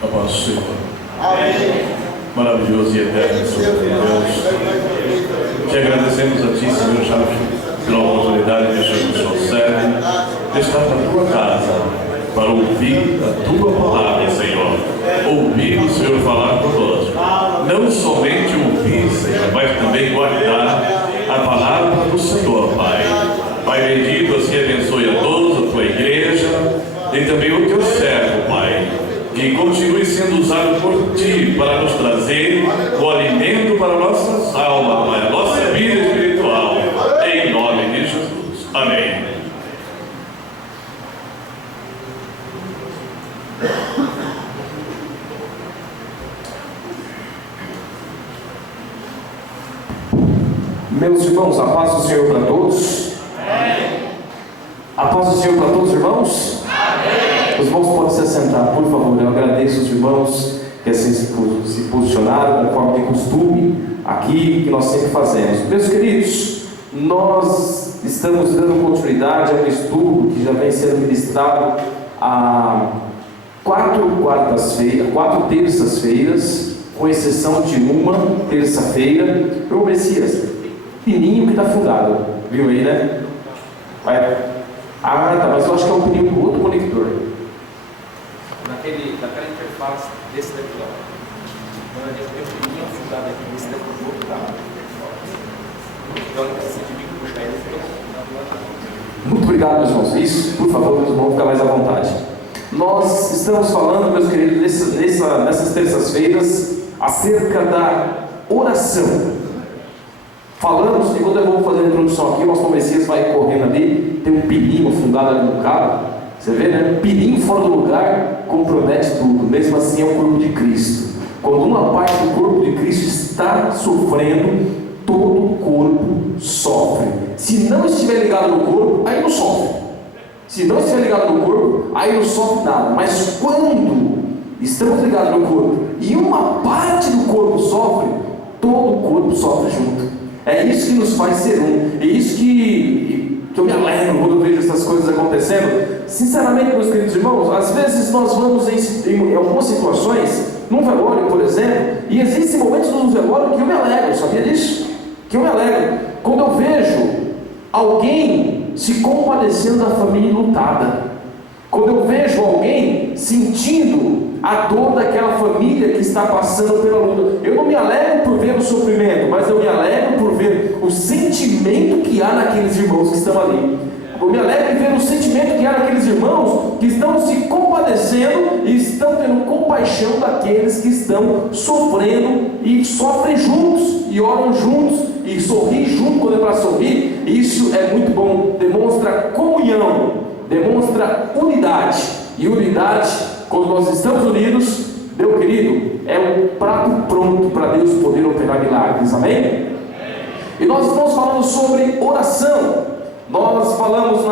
A paz do Senhor. Amém. Maravilhoso e eterno Senhor Deus. Te agradecemos a Ti, Senhor, já pela oportunidade que o Senhor nos serve de estar na Tua casa para ouvir a Tua palavra, Senhor. Ouvir o Senhor falar conosco. Não somente ouvir, Senhor, mas também guardar a palavra do Senhor, Pai. Pai bendito, assim abençoe a todos, a Tua igreja e também o Teu servo, Pai. Que continue sendo usado por Ti para nos trazer o alimento para nossas almas, para a nossa vida espiritual, em nome de Jesus. Amém. Meus irmãos, a paz do Senhor para todos. Amém. A paz do Senhor para todos, irmãos. Amém. Os irmãos podem se assentar, por favor. Eu agradeço os irmãos que assim se posicionaram, conforme de costume, aqui, que nós sempre fazemos. Meus queridos, nós estamos dando continuidade a um estudo que já vem sendo ministrado há 4 terças-feiras, com exceção de uma terça-feira, para o Messias, pininho que está fundado, viu aí, né? Tá, mas eu acho que é um pininho com outro conector. Naquela interface desse daqui, ó. Quando a gente tem um pininho fundado aqui, esse daqui do outro lado. Então, assim, de mim puxar ele. Muito obrigado, meus irmãos. Isso, por favor, meus irmãos, ficar mais à vontade. Nós estamos falando, meus queridos, nessas terças-feiras, acerca da oração. Falamos, e quando eu vou fazer a introdução aqui, o nosso Messias vai correndo ali, tem um pininho fundado ali no carro. Você vê, né? Pininho fora do lugar compromete tudo. Mesmo assim é o corpo de Cristo. Quando uma parte do corpo de Cristo está sofrendo, todo o corpo sofre. Se não estiver ligado no corpo, aí não sofre. Se não estiver ligado no corpo, aí não sofre nada. Mas quando estamos ligados no corpo e uma parte do corpo sofre, todo o corpo sofre junto. É isso que nos faz ser um. É isso que eu me alegro quando eu vejo essas coisas acontecendo. Sinceramente, meus queridos irmãos, às vezes nós vamos em algumas situações, num velório, por exemplo, e existem momentos no velório que eu me alegro, sabia disso? Que eu me alegro quando eu vejo alguém se compadecendo da família enlutada, quando eu vejo alguém sentindo a dor daquela família que está passando pela luta. Eu não me alegro por ver o sofrimento, mas eu me alegro por ver o sentimento que há naqueles irmãos que estão ali. Eu me alegro em ver o sentimento que há naqueles irmãos que estão se compadecendo e estão tendo compaixão daqueles que estão sofrendo e sofrem juntos e oram juntos e sorriem junto quando é para sorrir. Isso é muito bom, demonstra comunhão, demonstra unidade. E unidade, quando nós estamos unidos, meu querido, é um prato pronto para Deus poder operar milagres, amém? E nós estamos falando sobre oração. Nós falamos no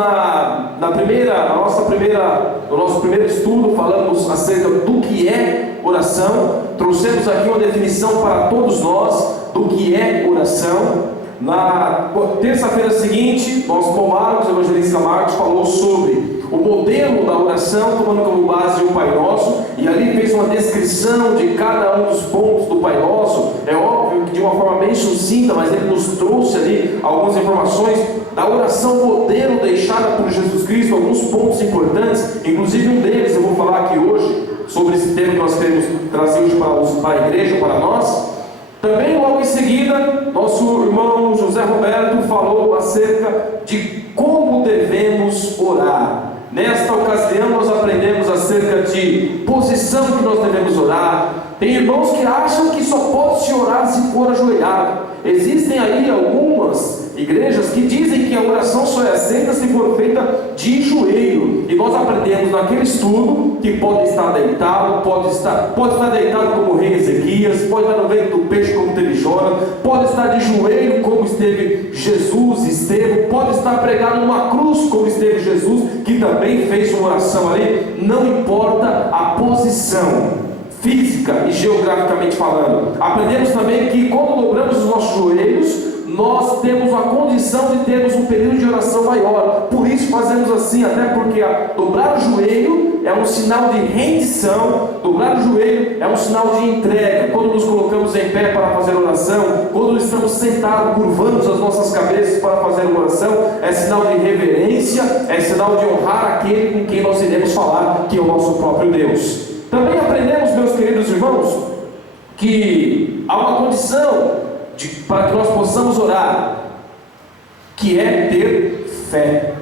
nosso primeiro estudo, falamos acerca do que é oração. Trouxemos aqui uma definição para todos nós do que é oração. Na terça-feira seguinte, nosso Marcos, o evangelista Marcos, falou sobre o modelo da oração, tomando como base o Pai Nosso, e ali fez uma descrição de cada um dos pontos do Pai Nosso. É óbvio que de uma forma bem sucinta, mas ele nos trouxe ali algumas informações da oração modelo deixada por Jesus Cristo, alguns pontos importantes, inclusive um deles eu vou falar aqui hoje, sobre esse tema que nós queremos trazer hoje para a igreja, para nós. Também logo em seguida, nosso irmão José Roberto falou acerca de como devemos orar. Nesta ocasião nós aprendemos acerca de posição que nós devemos orar. Tem irmãos que acham que só pode se orar se for ajoelhado. Existem aí algumas igrejas que dizem que a oração só é aceita se for feita de joelho. E nós aprendemos naquele estudo que pode estar deitado, pode estar deitado como o rei Ezequias, pode estar no ventre do peixe como teve Jonas, pode estar de joelho como esteve Jesus, Estevão, pode estar pregado numa cruz como esteve Jesus, que também fez uma oração ali. Não importa a posição física e geograficamente falando. Aprendemos também que quando dobramos os nossos joelhos, nós temos a condição de termos um período de oração maior. Por isso fazemos assim, até porque dobrar o joelho é um sinal de rendição, dobrar o joelho é um sinal de entrega. Quando nos colocamos em pé para fazer oração, quando estamos sentados, curvamos as nossas cabeças para fazer oração, é sinal de reverência, é sinal de honrar aquele com quem nós iremos falar, que é o nosso próprio Deus. Também aprendemos, meus queridos irmãos, que há uma condição para que nós possamos orar, que é ter fé.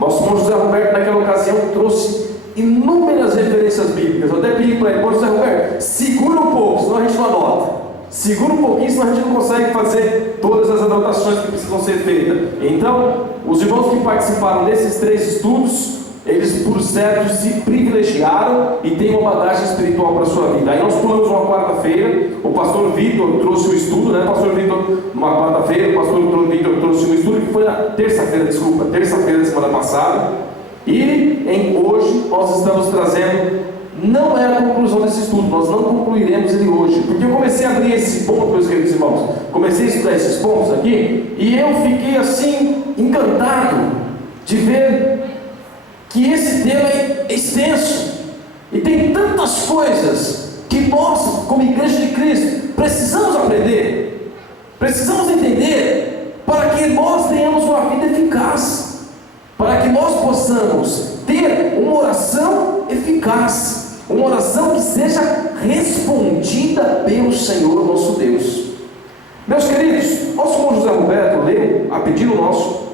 Nosso irmão José Roberto, naquela ocasião, trouxe inúmeras referências bíblicas. Eu até pedi para ele: José Roberto, segura um pouco, senão a gente não anota. Segura um pouquinho, senão a gente não consegue fazer todas as anotações que precisam ser feitas. Então, os irmãos que participaram desses 3 estudos, eles por certo se privilegiaram e têm uma bagagem espiritual para a sua vida. Aí nós pulamos uma quarta-feira, o pastor Vitor trouxe o estudo, né? O pastor Vitor, uma quarta-feira, o pastor Vitor trouxe o estudo, que foi na terça-feira da semana passada. E hoje nós estamos trazendo, não é a conclusão desse estudo, nós não concluiremos ele hoje, porque eu comecei a abrir esse ponto, meus queridos irmãos, comecei a estudar esses pontos aqui, e eu fiquei assim, encantado de ver que esse tema é extenso e tem tantas coisas que nós, como Igreja de Cristo, precisamos aprender, precisamos entender, para que nós tenhamos uma vida eficaz, para que nós possamos ter uma oração eficaz, uma oração que seja respondida pelo Senhor nosso Deus. Meus queridos, nosso irmão José Roberto leu, a pedido nosso,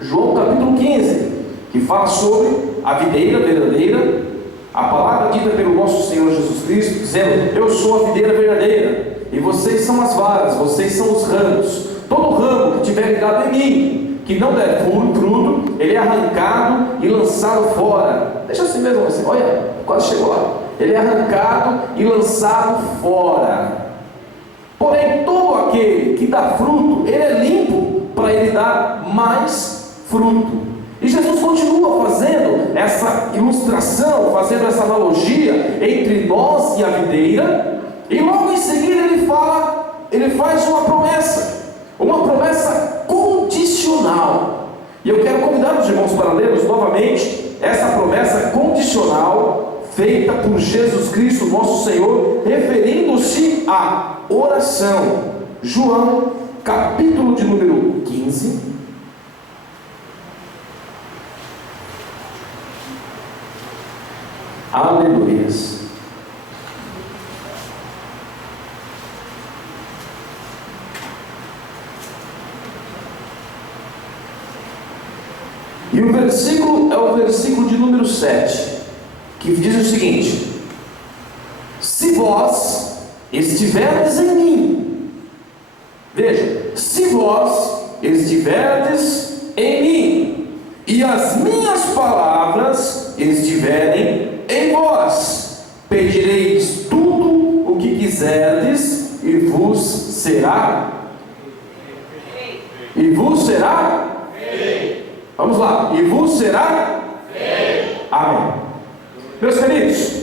João capítulo 15, que fala sobre a videira verdadeira, a palavra dita pelo nosso Senhor Jesus Cristo, dizendo: eu sou a videira verdadeira, e vocês são as varas, vocês são os ramos. Todo ramo que estiver ligado em mim, que não der fruto, ele é arrancado e lançado fora. Deixa assim mesmo, assim, olha, quase chegou lá. Ele é arrancado e lançado fora. Porém, todo aquele que dá fruto, ele é limpo para ele dar mais fruto. E Jesus continua fazendo essa ilustração, fazendo essa analogia entre nós e a videira, e logo em seguida ele faz uma promessa condicional. E eu quero convidar os irmãos para lermos novamente essa promessa condicional feita por Jesus Cristo, nosso Senhor, referindo-se à oração. João, capítulo de número 15. Aleluias. E o versículo é o versículo de número 7, que diz o seguinte: se vós estiverdes em mim, veja, se vós estiverdes em mim, e as minhas palavras estiverem em vós, pedireis tudo o que quiserdes, e vos será. Vamos lá, e vos será. Amém. Meus queridos,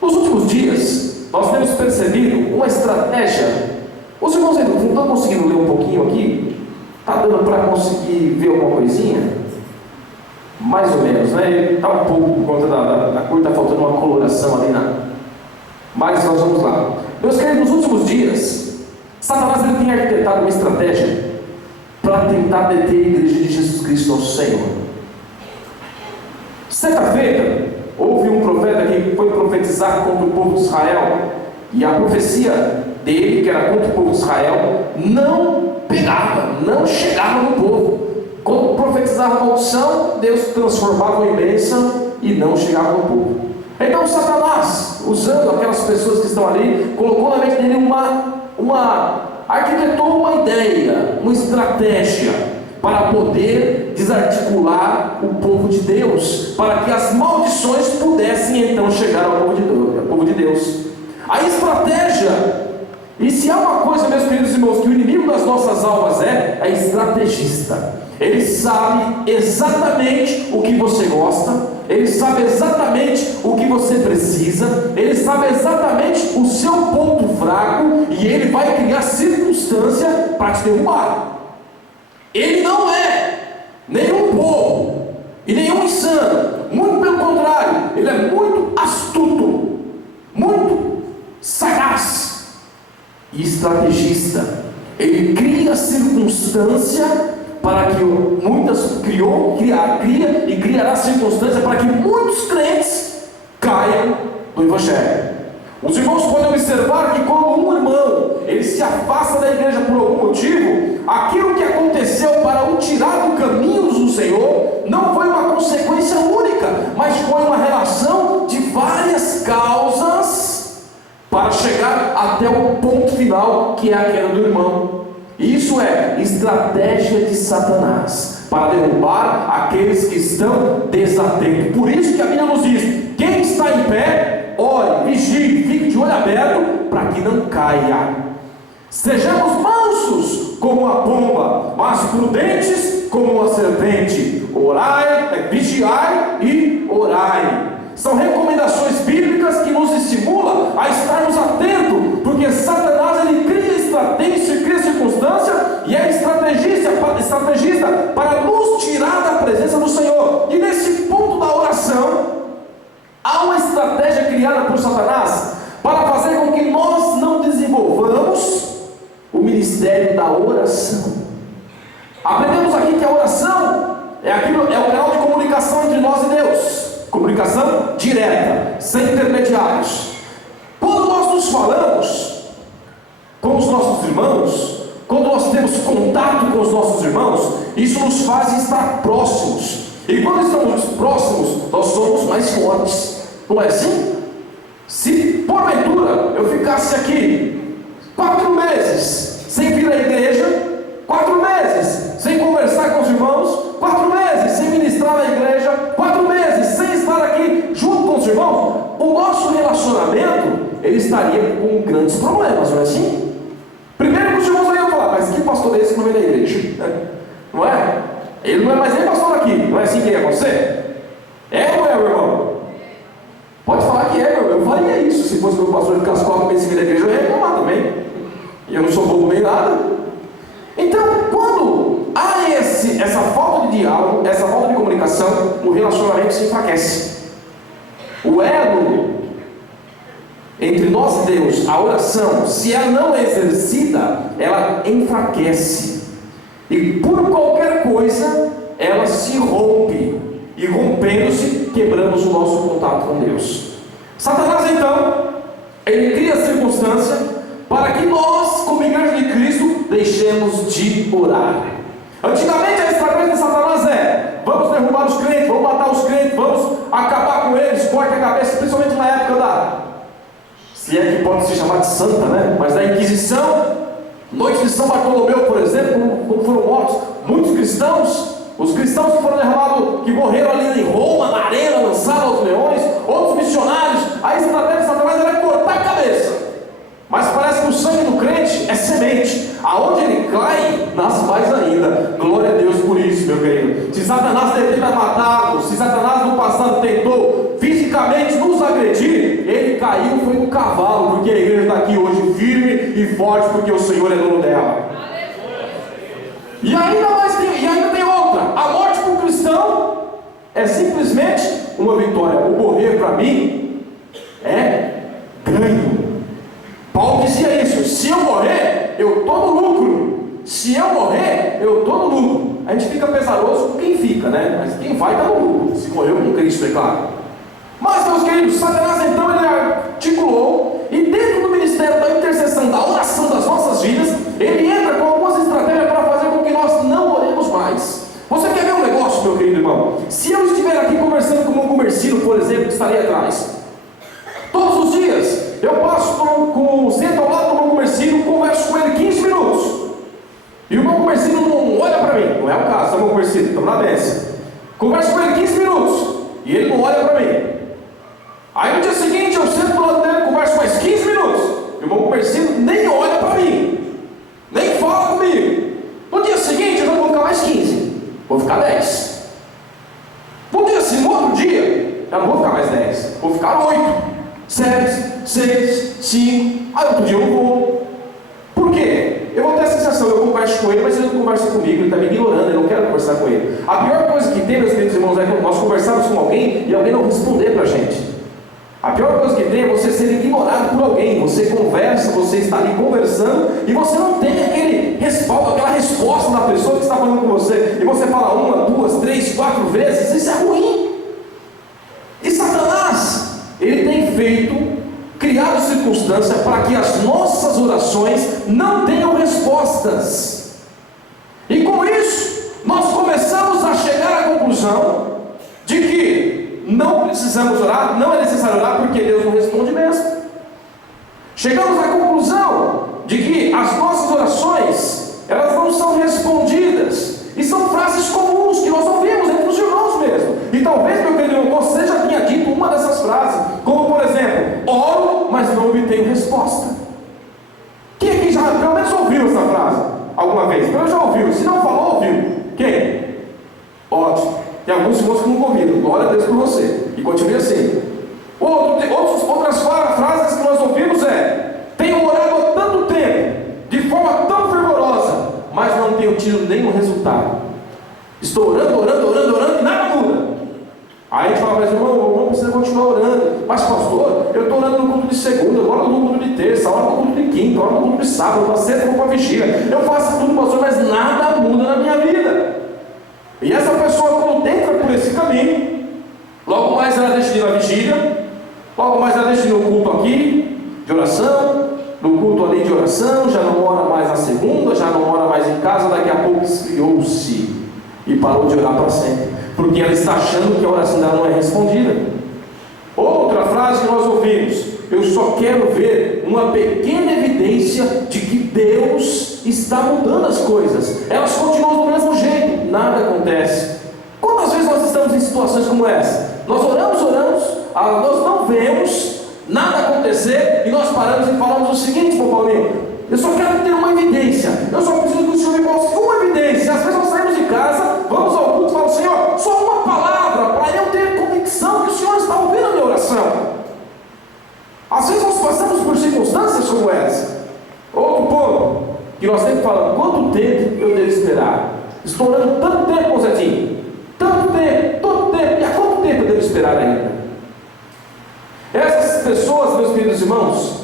nos últimos dias nós temos percebido uma estratégia. Os irmãos não estão conseguindo ler um pouquinho aqui? Está dando para conseguir ver alguma coisinha? Mais ou menos, né? Está um pouco por conta da cor, está faltando uma coloração ali mas nós vamos lá. Meus queridos, nos últimos dias Satanás ele tem arquitetado uma estratégia para tentar deter a igreja de Jesus Cristo, nosso Senhor. Certa-feira, houve um profeta que foi profetizar contra o povo de Israel, e a profecia dele, que era contra o povo de Israel, não pegava, não chegava no povo. Quando profetizava maldição, Deus transformava em bênção e não chegava no povo. Então Satanás, usando aquelas pessoas que estão ali, colocou na mente dele arquitetou uma ideia, uma estratégia para poder desarticular o povo de Deus, para que as maldições pudessem então chegar ao povo de Deus. A estratégia, e se há uma coisa, meus queridos irmãos, que o inimigo das nossas almas é estrategista. Ele sabe exatamente o que você gosta, ele sabe exatamente o que você precisa, ele sabe exatamente o seu ponto fraco, e ele vai criar circunstância para te derrubar. Ele não é nenhum bobo e nenhum insano. Muito pelo contrário, ele é muito astuto, muito sagaz e estrategista. Ele cria circunstância para que cria e criará circunstância para que muitos crentes caiam do Evangelho. Os irmãos podem observar que quando um irmão ele se afasta da igreja por algum motivo, aquilo que aconteceu para o tirar do caminho do Senhor não foi uma consequência única, mas foi uma relação de várias causas para chegar até o ponto final, que é a queda do irmão. Isso é estratégia de Satanás para derrubar aqueles que estão desatentos. Por isso que a Bíblia nos diz: quem está em pé, ore, vigie, fique de olho aberto para que não caia. Sejamos mansos como a pomba, mas prudentes como uma serpente. Orai, vigiai e orai. São recomendações bíblicas que nos estimulam a estarmos atentos, porque Satanás ele cria estratégia, cria circunstância e é estrategista para nos tirar da presença do Senhor. E nesse ponto da oração, há uma estratégia criada por Satanás para fazer com que nós não desenvolvamos o ministério da oração. Aprendemos aqui que a oração é o canal de comunicação entre nós e Deus. Comunicação direta, sem intermediários. Quando nós nos falamos com os nossos irmãos, quando nós temos contato com os nossos irmãos, isso nos faz estar próximos. E quando estamos próximos, nós somos mais fortes. Não é assim? Se porventura eu ficasse aqui 4 meses sem vir à igreja, 4 meses sem conversar com os irmãos, 4 meses sem ministrar na igreja, 4 meses sem estar aqui junto com os irmãos, o nosso relacionamento ele estaria com grandes problemas, não é assim? Primeiro que os irmãos iam falar: mas que pastor é esse que não vem da igreja? Não é? Ele não é mais nem pastor aqui. Não é assim que ia acontecer? É ou não é, meu irmão? Pode falar que é, meu irmão. Eu faria isso. Se fosse meu pastor de ficar 4 meses sem vir da igreja, eu ia reclamar também. E eu não sou bobo nem nada. Então, quando há essa falta de diálogo, essa falta de comunicação, o relacionamento se enfraquece. O elo entre nós e Deus, a oração, se ela não é exercida, ela enfraquece. E por qualquer coisa, ela se rompe. E rompendo-se, quebramos o nosso contato com Deus. Satanás, então, ele cria a circunstância para que nós, como igreja de Cristo, deixemos de orar. Antigamente a estratégia de Satanás é: vamos derrubar os crentes, vamos matar os crentes, vamos acabar com eles, corta a cabeça, principalmente na época se é que pode se chamar de santa, né? Mas da Inquisição, noite de São Bartolomeu, por exemplo, quando foram mortos muitos cristãos, os cristãos que foram derramados, que morreram ali em Roma, na arena, lançados aos leões, outros missionários, a estratégia de Satanás era cortar a cabeça. Mas parece que o sangue do crente é semente, aonde ele cai, nasce mais ainda. Glória a Deus por isso, meu querido. Se Satanás tenta matá-lo, se Satanás no passado tentou fisicamente nos agredir, ele caiu, foi no cavalo, porque a igreja está aqui hoje firme e forte, porque o Senhor é dono dela. E ainda tem outra: a morte para o cristão é simplesmente uma vitória. O morrer para mim é ganho. Paulo dizia isso: se eu morrer, eu estou no lucro. Se eu morrer, eu estou no lucro. A gente fica pesaroso com quem fica, né? Mas quem vai está no lucro. Se morreu com Cristo, é claro. Mas, meus queridos, Satanás então ele articulou, e dentro do ministério da intercessão, da oração das nossas vidas, ele entra com algumas estratégias para fazer com que nós não oremos mais. Você quer ver um negócio, meu querido irmão? Se eu estiver aqui conversando com um comerciante, por exemplo, que estaria atrás, todos os dias eu passo sento ao lado do meu comerciante, converso com ele 15 minutos, e o meu comerciante não olha para mim. Não é o caso do meu comerciante, estamos na bênção. Converso com ele 15 minutos e ele não olha para mim. Aí no dia seguinte eu sento do lado dele, converso mais 15 minutos e o meu comerciante nem olha para mim, nem fala comigo. No dia seguinte eu não vou ficar mais 15, vou ficar 10. No outro dia eu não vou ficar mais 10, vou ficar 8, 7, 6, 5. Aí outro dia eu não vou. Por quê? Eu vou ter a sensação eu converso com ele, mas ele não conversa comigo, ele está me ignorando, eu não quero conversar com ele. A pior coisa que tem, meus queridos irmãos, é que nós conversarmos com alguém e alguém não responder para a gente. A pior coisa que tem é você ser ignorado por alguém. Você conversa, você está ali conversando e você não tem aquele respaldo, aquela resposta da pessoa que está falando com você. E você fala 1, 2, 3, 4 vezes. Isso é ruim. E Satanás, ele tem criado circunstância para que as nossas orações não tenham respostas. E com isso, nós começamos a chegar à conclusão de que não precisamos orar, não é necessário orar porque Deus não responde mesmo. Chegamos à conclusão de que as nossas orações, elas não são respondidas, e são frases comuns que nós ouvimos entre os irmãos mesmo. E talvez, meu querido irmão, você já tenha dito uma dessas frases, como por exemplo: oro, mas não obtenho resposta. Quem aqui já pelo menos ouviu essa frase alguma vez? Pelo menos já ouviu. Se não falou, ouviu. Quem? Ótimo. Tem alguns irmãos que nunca ouviram. Glória a Deus por você. E continue assim. Outras frases que nós ouvimos tenho orado há tanto tempo, de forma tão fervorosa, mas não tenho tido nenhum resultado. Estou orando e nada muda. Aí a gente fala: mas irmão, não precisa continuar orando. Mas pastor, eu estou orando no culto de segunda, eu oro no culto de terça, eu oro no culto de quinta, eu oro no culto de sábado, na sexta eu vou para a vigília. Eu faço tudo, pastor, mas nada muda na minha vida. E essa pessoa, quando entra por esse caminho, logo mais ela deixa de ir na vigília, logo mais ela deixa de ir no culto aqui, de oração, no culto ali de oração, já não ora mais na segunda, já não ora mais em casa, daqui a pouco esfriou-se e parou de orar para sempre, porque ela está achando que a oração dela não é respondida. Outra frase que nós ouvimos: eu só quero ver uma pequena evidência de que Deus está mudando as coisas. Elas continuam do mesmo jeito, nada acontece. Quantas vezes nós estamos em situações como essa? Nós oramos, nós não vemos nada acontecer, e nós paramos e falamos o seguinte: pô Paulinho, eu só quero ter uma evidência, eu só preciso que o Senhor me mostre uma evidência. Às vezes nós saímos de casa, vamos ao culto e falamos: Senhor, só uma palavra para eu ter convicção que o Senhor está ouvindo a minha oração. Às vezes nós passamos por circunstâncias como essa. Outro ponto que nós sempre falamos: quanto tempo eu devo esperar? Estou orando tanto tempo, Mozetinho, tanto tempo, e há quanto tempo eu devo esperar ainda? Essas pessoas, meus queridos irmãos,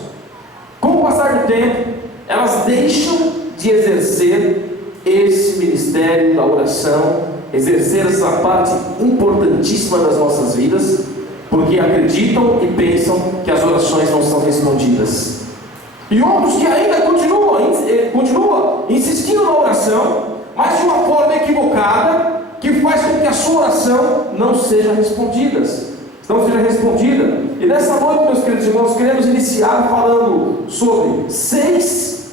com o passar do tempo, elas deixam de exercer esse ministério da oração, exercer essa parte importantíssima das nossas vidas, porque acreditam e pensam que as orações não são respondidas. E outros que ainda continuam insistindo na oração, mas de uma forma equivocada, que faz com que a sua oração não seja respondida. E nessa noite, meus queridos irmãos, queremos iniciar falando sobre 6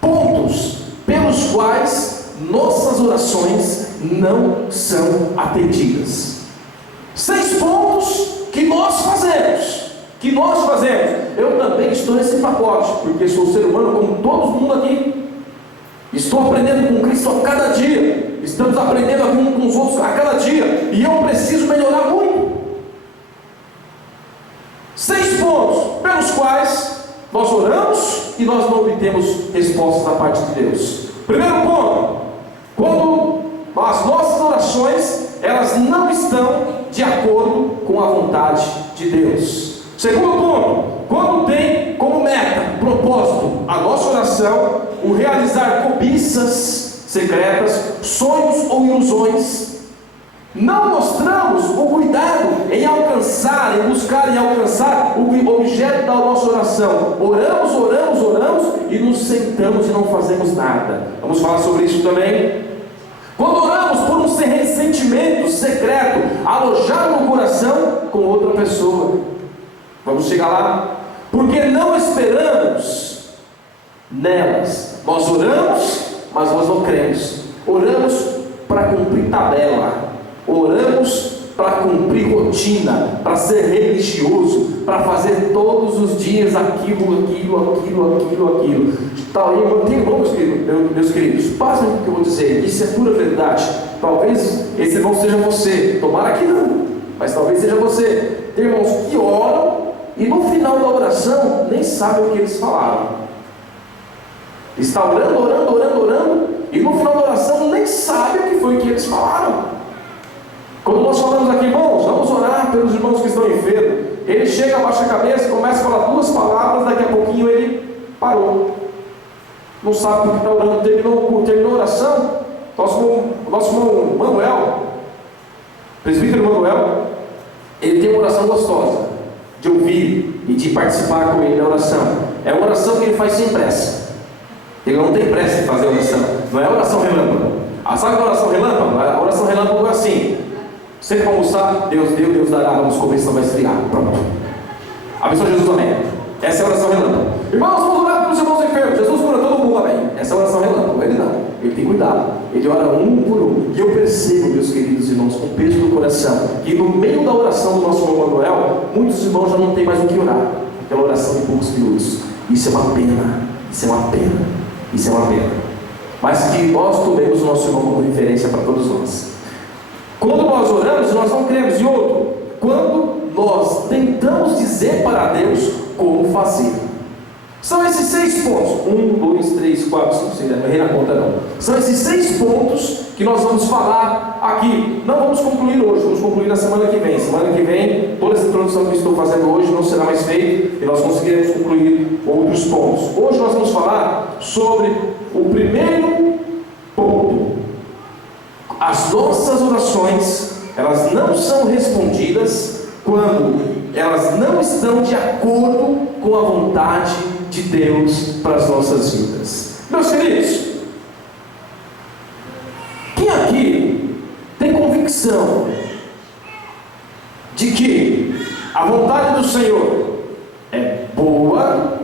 pontos pelos quais nossas orações não são atendidas. 6 pontos que nós fazemos. Eu também estou nesse pacote, porque sou ser humano como todo mundo aqui. Estou aprendendo com Cristo a cada dia. Estamos aprendendo aqui uns com os outros a cada dia. E eu preciso melhorar muito. 6 pontos pelos quais nós oramos e nós não obtemos respostas da parte de Deus. Primeiro ponto: quando as nossas orações, elas não estão de acordo com a vontade de Deus. Segundo ponto: quando tem como meta, propósito, a nossa oração, o realizar cobiças secretas, sonhos ou ilusões, não mostramos o cuidado em alcançar, em buscar e alcançar o objeto da nossa oração. Oramos e nos sentamos e não fazemos nada. Vamos falar sobre isso também. Quando oramos por um ressentimento secreto alojado no coração com outra pessoa, vamos chegar lá, porque não esperamos nelas. Nós oramos, mas nós não cremos. Oramos para cumprir tabela, oramos para cumprir rotina, para ser religioso, para fazer todos os dias aquilo. Tal, meus queridos, passem o que eu vou dizer, isso é pura verdade. Talvez esse irmão seja você, tomara que não, mas talvez seja você. Tem irmãos que oram e no final da oração nem sabem o que eles falaram. Está orando, e no final da oração nem sabe o que foi que eles falaram. Quando nós falamos aqui, irmãos, vamos orar pelos irmãos que estão enfermos, ele chega, abaixa a cabeça, começa a falar 2 palavras, daqui a pouquinho ele parou. Não sabe porque está orando, terminou a oração. Nosso irmão Manuel, presbítero Manuel, ele tem uma oração gostosa de ouvir e de participar com ele na oração. É uma oração que ele faz sem pressa. Ele não tem pressa de fazer a oração. Não é oração relâmpago. Sabe qual é a oração relâmpago? A oração relâmpago é assim: sempre para almoçar, Deus deu, Deus dará, vamos comer, senão vai esfriar. Pronto. Abençoa Jesus, amém. Essa é a oração relâmpago. Irmãos, vamos orar pelos irmãos enfermos. Jesus cura todo mundo, amém. Essa é a oração relâmpago. Ele não. Ele tem cuidado. Ele ora um por um. E eu percebo, meus queridos irmãos, com o peso do coração, que no meio da oração do nosso irmão Manuel, muitos irmãos já não têm mais o que orar. Aquela oração de poucos minutos. Isso é uma pena. Isso é uma pena. Isso é uma pena. Mas que nós tomemos o nosso irmão como referência para todos nós. Quando nós oramos, nós não cremos. E outro, quando nós tentamos dizer para Deus como fazer. São esses 6 pontos. 1, 2, 3, 4, 5, 6, não errei na conta não. São esses 6 pontos que nós vamos falar aqui. Não vamos concluir hoje, vamos concluir na semana que vem. Semana que vem, toda essa introdução que estou fazendo hoje não será mais feita e nós conseguiremos concluir outros pontos. Hoje nós vamos falar sobre o primeiro ponto. As nossas orações, elas não são respondidas quando elas não estão de acordo com a vontade de Deus para as nossas vidas. Meus queridos, quem aqui tem convicção de que a vontade do Senhor é boa,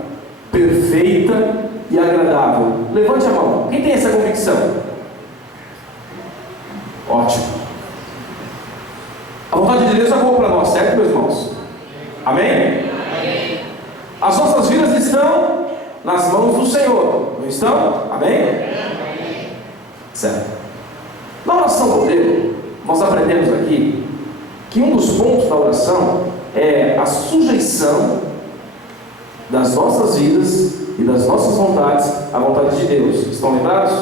perfeita e agradável? Levante a mão. Quem tem essa convicção? Ótimo. A vontade de Deus é boa para nós, certo, meus irmãos? Amém? Amém. As nossas vidas estão nas mãos do Senhor, não estão? Amém? Amém. Certo. Na oração modelo, nós aprendemos aqui que um dos pontos da oração é a sujeição das nossas vidas e das nossas vontades à vontade de Deus. Estão lembrados?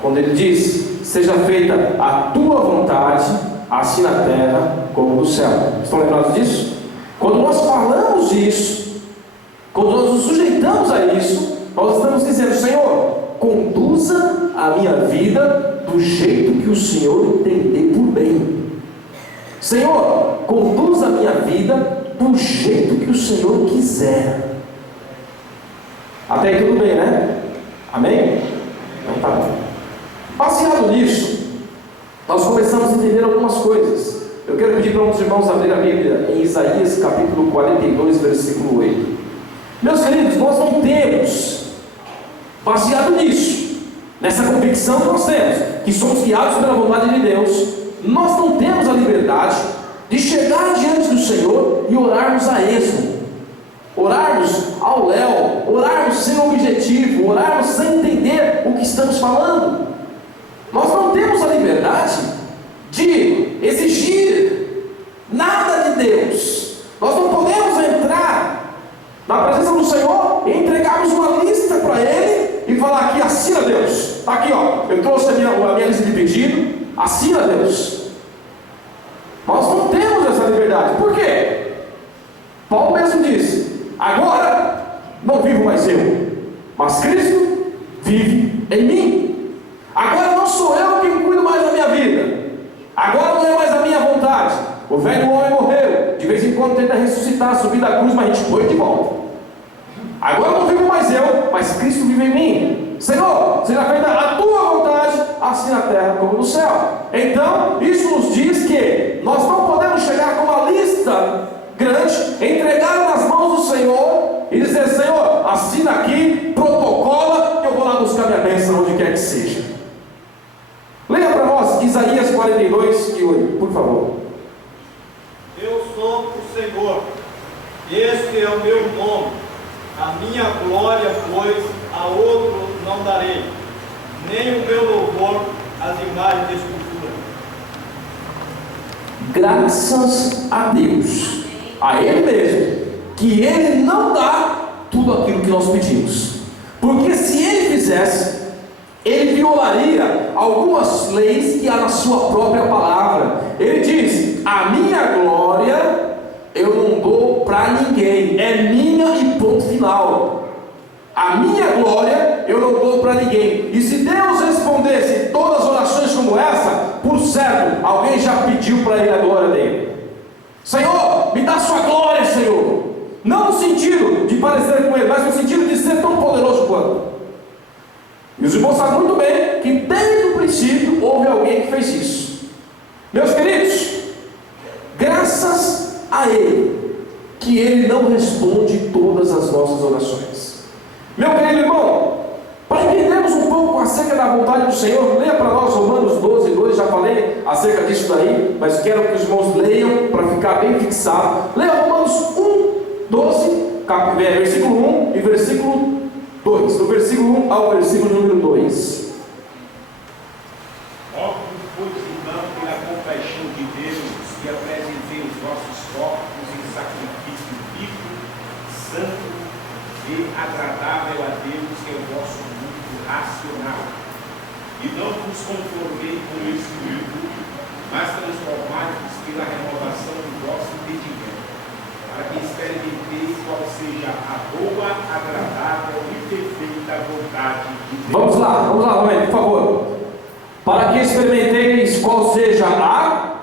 Quando ele diz: seja feita a tua vontade, assim na terra como no céu. Estão lembrados disso? Quando nós falamos isso, quando nós nos sujeitamos a isso, nós estamos dizendo: Senhor, conduza a minha vida do jeito que o Senhor entender por bem. Senhor, conduza a minha vida do jeito que o Senhor quiser. Até aí tudo bem, né? Amém? Então tá bom. Baseado nisso, nós começamos a entender algumas coisas. Eu quero pedir para uns irmãos abrir a Bíblia em Isaías capítulo 42, versículo 8. Meus queridos, nós não temos, baseado nisso, nessa convicção que nós temos, que somos guiados pela vontade de Deus, nós não temos a liberdade de chegar diante do Senhor e orarmos a esmo, orarmos ao léu, orarmos sem objetivo, orarmos sem entender o que estamos falando. Nós não temos a liberdade de exigir nada de Deus. Nós não podemos entrar na presença do Senhor e entregarmos uma lista para Ele e falar aqui: assina Deus, está aqui ó, eu trouxe a minha lista de pedido, assina Deus. Nós não temos essa liberdade. Por quê? Paulo mesmo disse: agora não vivo mais eu, mas Cristo vive em mim. Agora não sou eu quem cuido mais da minha vida. Agora não é mais a minha vontade. O velho homem morreu, de vez em quando tenta ressuscitar, subir da cruz, mas a gente põe de volta. Agora não vivo mais eu, mas Cristo vive em mim. Senhor, seja feita a tua vontade, assim na terra como no céu. Então, isso nos diz que nós não podemos chegar com uma lista grande, entregar nas mãos do Senhor e dizer: Senhor, assina aqui, protocola, que eu vou lá buscar minha bênção onde quer que seja. Leia para nós Isaías 42 e 8, por favor. Eu sou o Senhor, este é o meu nome, a minha glória, pois a outro não darei, nem o meu louvor às imagens de escultura. Graças a Deus, a Ele mesmo, que Ele não dá tudo aquilo que nós pedimos. Porque se Ele fizesse, ele violaria algumas leis que há na sua própria palavra. Ele diz: a minha glória eu não dou para ninguém, é minha e ponto final. A minha glória eu não dou para ninguém. E se Deus respondesse todas as orações como essa, por certo, alguém já pediu para ele a glória dele. Senhor, me dá sua glória, Senhor. Não no sentido de parecer com ele, mas no sentido de ser tão poderoso quanto. E os irmãos sabem muito bem que desde o princípio houve alguém que fez isso. Meus queridos, graças a ele, que ele não responde todas as nossas orações. Meu querido irmão, para entendermos um pouco acerca da vontade do Senhor, leia para nós Romanos 12, 2, já falei acerca disso daí, mas quero que os irmãos leiam para ficar bem fixado. Leia Romanos 1, 12, versículo 1 e versículo 2, do versículo 1 ao versículo número 2. Óbvio, pois, irmão, pela compaixão de Deus, que apresentei os vossos corpos em sacrifício vivo, santo e agradável a Deus, que é o vosso culto racional. E não vos conformei com esse mundo, mas transformai-vos pela renovação do vosso entendimento, para que experimenteis qual seja a boa, agradável e perfeita vontade de Deus. Vamos lá, Romero, por favor. Para que experimenteis qual seja a...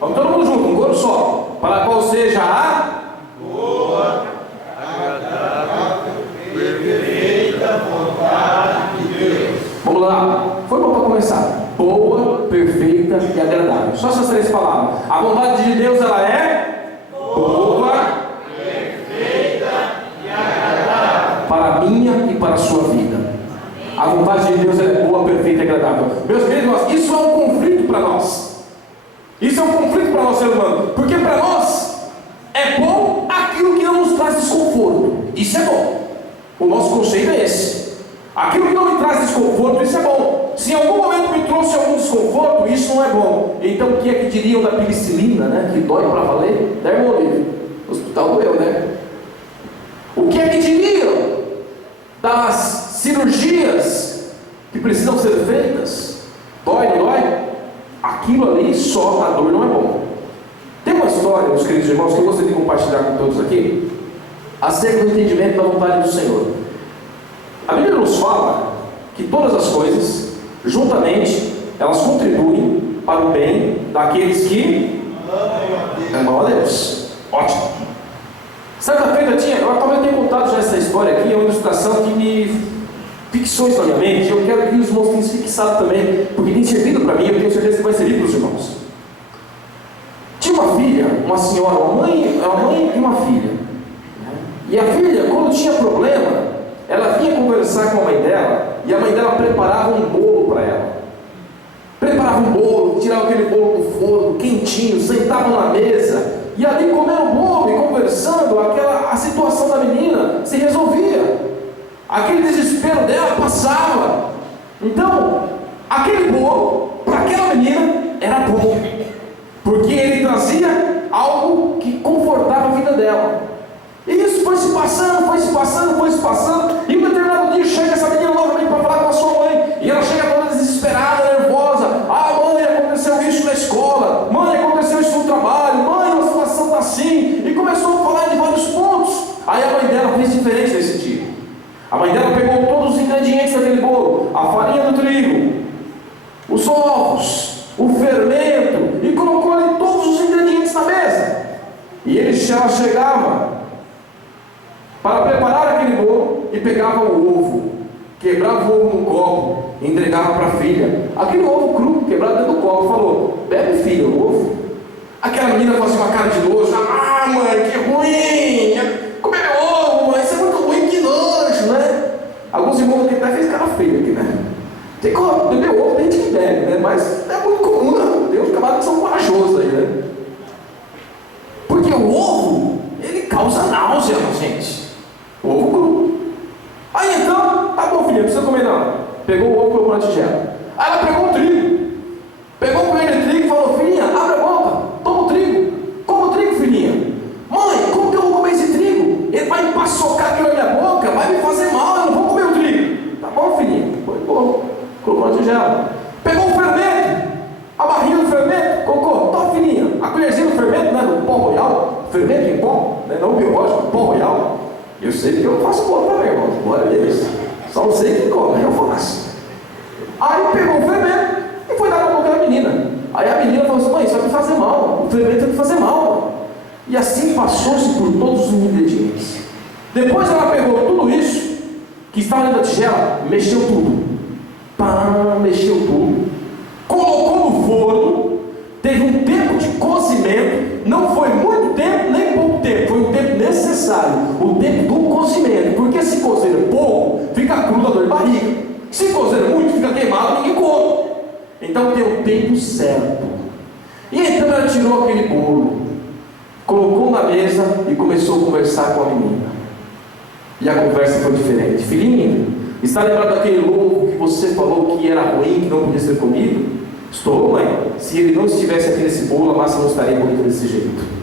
Vamos todo mundo junto, um coro só. Para qual seja a... Boa, agradável, perfeita vontade de Deus. Vamos lá, foi bom para começar. Boa, perfeita e agradável. Só essas três palavras. A vontade de Deus, ela é boa, Perfeita e agradável. para a minha e para a sua vida. A vontade de Deus é boa, perfeita e agradável. Meus queridos, isso é um conflito para nós. Isso é um conflito para nós, ser humano. Porque para nós é bom aquilo que não nos traz desconforto. Isso é bom. O nosso conceito é esse. Aquilo que não me traz desconforto, isso é bom. Se em algum momento me trouxe algum desconforto, isso não é bom. Então o que é que diriam da penicilina, né? Que dói para valer? Né, irmão Olívio? O hospital doeu, né? O que é que diriam das cirurgias que precisam ser feitas? Dói, não dói? Aquilo ali, só a dor não é bom. Tem uma história, meus queridos irmãos, que eu gostaria de compartilhar com todos aqui, acerca do entendimento da vontade do Senhor. A Bíblia nos fala que todas as coisas, juntamente, elas contribuem para o bem daqueles que amam a Deus. Ótimo. Certa feita eu talvez tenha contado já essa história aqui, é uma ilustração que me fixou isso na minha mente. Eu quero que os irmãos tenham fixado também, porque tem servido para mim, eu tenho certeza que vai servir para os irmãos. Tinha uma filha, uma senhora, uma mãe e uma filha. E a filha, quando tinha problema, ela vinha conversar com a mãe dela, e a mãe dela preparava um bolo para ela. Preparava um bolo, tirava aquele bolo do forno, quentinho, sentava na mesa, e ali comendo o bolo e conversando, a situação da menina se resolvia. Aquele desespero dela passava. Então, aquele bolo, para aquela menina, era bom, porque ele trazia algo que confortava a vida dela. E isso foi se passando, e um determinado dia chega essa menina novamente para falar com a sua mãe, e ela chega toda desesperada, nervosa. Ah, mãe, aconteceu isso na escola, mãe, aconteceu isso no trabalho, mãe, a situação está assim, e começou a falar de vários pontos. Aí a mãe dela fez diferente nesse dia. A mãe dela pegou todos os ingredientes daquele bolo, a farinha do trigo, os ovos, o fermento, e colocou ali todos os ingredientes na mesa. E ela chegava para preparar aquele bolo e pegava o ovo, quebrava o ovo no copo e entregava para a filha. Aquele ovo cru, quebrado dentro do copo, falou: bebe, filha, o ovo. Aquela menina fazia uma cara de nojo. Ah, mãe, que ruim! Comer ovo, mãe, isso é muito ruim, que nojo, né? Alguns irmãos aqui até fez cara feia aqui, né? Tem que beber ovo, tem gente que bebe, né? Mas é muito comum, né? Tem uns camaradas que são corajosos aí, né? Porque o ovo, ele causa náusea, gente. O ovo cru. Aí então, tá bom, filha, não precisa comer não. Pegou o ovo e colocou na tigela. Aí ela pegou o trigo. Pegou o coelho de trigo e falou: filhinha, abre a boca, toma o trigo. Como o trigo, filhinha? Mãe, como que eu vou comer esse trigo? Ele vai empaçocar aqui na minha boca, vai me fazer mal, eu não vou comer o trigo. tigela. Pegou o fermento, a barrinha do fermento, colocou, tá fininha, a colherzinha do fermento, né, do pó royal, fermento em pó, né, não biológico, pó royal. Eu sei que eu faço pó também, irmão, glória a Deus. Só não sei que come, eu faço. Aí pegou o fermento e foi dar na boca da menina. Aí a menina falou assim: mãe, isso vai me fazer mal, o fermento vai me fazer mal. E assim passou-se por todos os ingredientes. Depois ela pegou tudo isso que estava dentro da tigela, mexeu tudo. Pá, mexeu tudo. Colocou no forno, teve um tempo de cozimento, não foi muito tempo, nem pouco tempo, foi o tempo necessário, o tempo do cozimento, porque se cozer pouco, fica cru, dá dor de barriga, se cozer muito, fica queimado, ninguém come. Então tem o tempo certo. E então ela tirou aquele bolo, colocou na mesa e começou a conversar com a menina. E a conversa foi diferente. Filhinha, está lembrado daquele lobo que você falou que era ruim, que não podia ser comido? Estou, mãe. Se ele não estivesse aqui nesse bolo, a massa não estaria bonita desse jeito.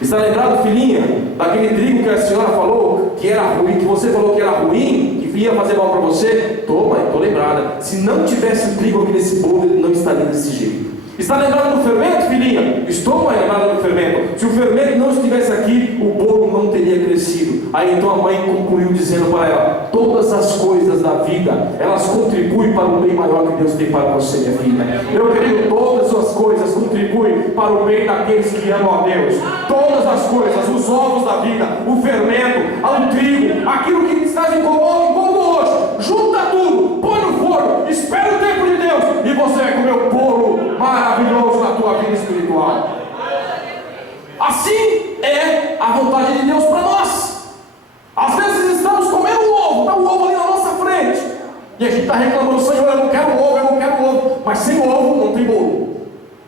Está lembrado, filhinha, daquele trigo que a senhora falou que era ruim, que você falou que era ruim, que ia fazer mal para você? Estou, mãe, estou lembrada. Se não tivesse o trigo aqui nesse bolo, ele não estaria desse jeito. Está lembrado do fermento, filhinha? Estou, mãe, lembrada do fermento. Se o fermento não estivesse aqui, o bolo não teria crescido. Aí então a mãe concluiu dizendo para ela: todas as coisas da vida, elas contribuem para o bem maior que Deus tem para você, minha filha. Meu querido, todas as suas coisas contribuem para o bem daqueles que amam a Deus. Todas as coisas, os ovos da vida, o fermento, o trigo, aquilo que está incomodando hoje, junta tudo, põe no forno, espera o tempo de Deus e você vai comer o bolo maravilhoso na tua vida espiritual. Assim é a vontade de Deus para nós. Às vezes estamos comendo um ovo, está o ovo ali na nossa frente, e a gente está reclamando: Senhor, eu não quero ovo, eu não quero ovo. Mas sem ovo não tem bolo.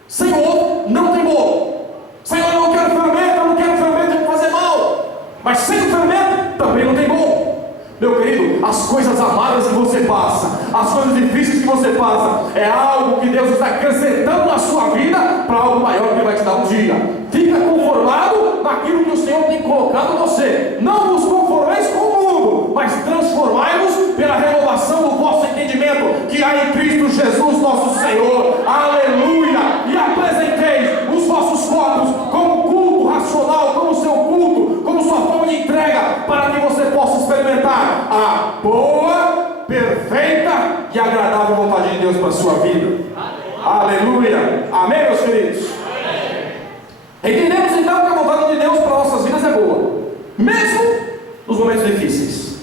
Sem ovo não tem bolo. Senhor, eu não quero fermento, eu não quero fermento, vai fazer mal. Mas sem o fermento também não tem bolo. Meu querido, as coisas amargas que você passa, as coisas difíceis que você passa, é algo que Deus está acrescentando na sua vida para algo maior que Ele vai te dar um dia. Fica conformado naquilo que o Senhor tem colocado em você. Não vos conformeis com o mundo, mas transformai-vos pela renovação do vosso entendimento, que há em Cristo Jesus nosso Senhor. Aleluia! E apresenteis os vossos corpos como culto racional, como seu culto, como sua forma de entrega, para que você possa experimentar a boa, perfeita e agradável vontade de Deus para a sua vida. Aleluia! Amém, meus queridos? Entendemos então que a vontade de Deus para nossas vidas é boa, mesmo nos momentos difíceis,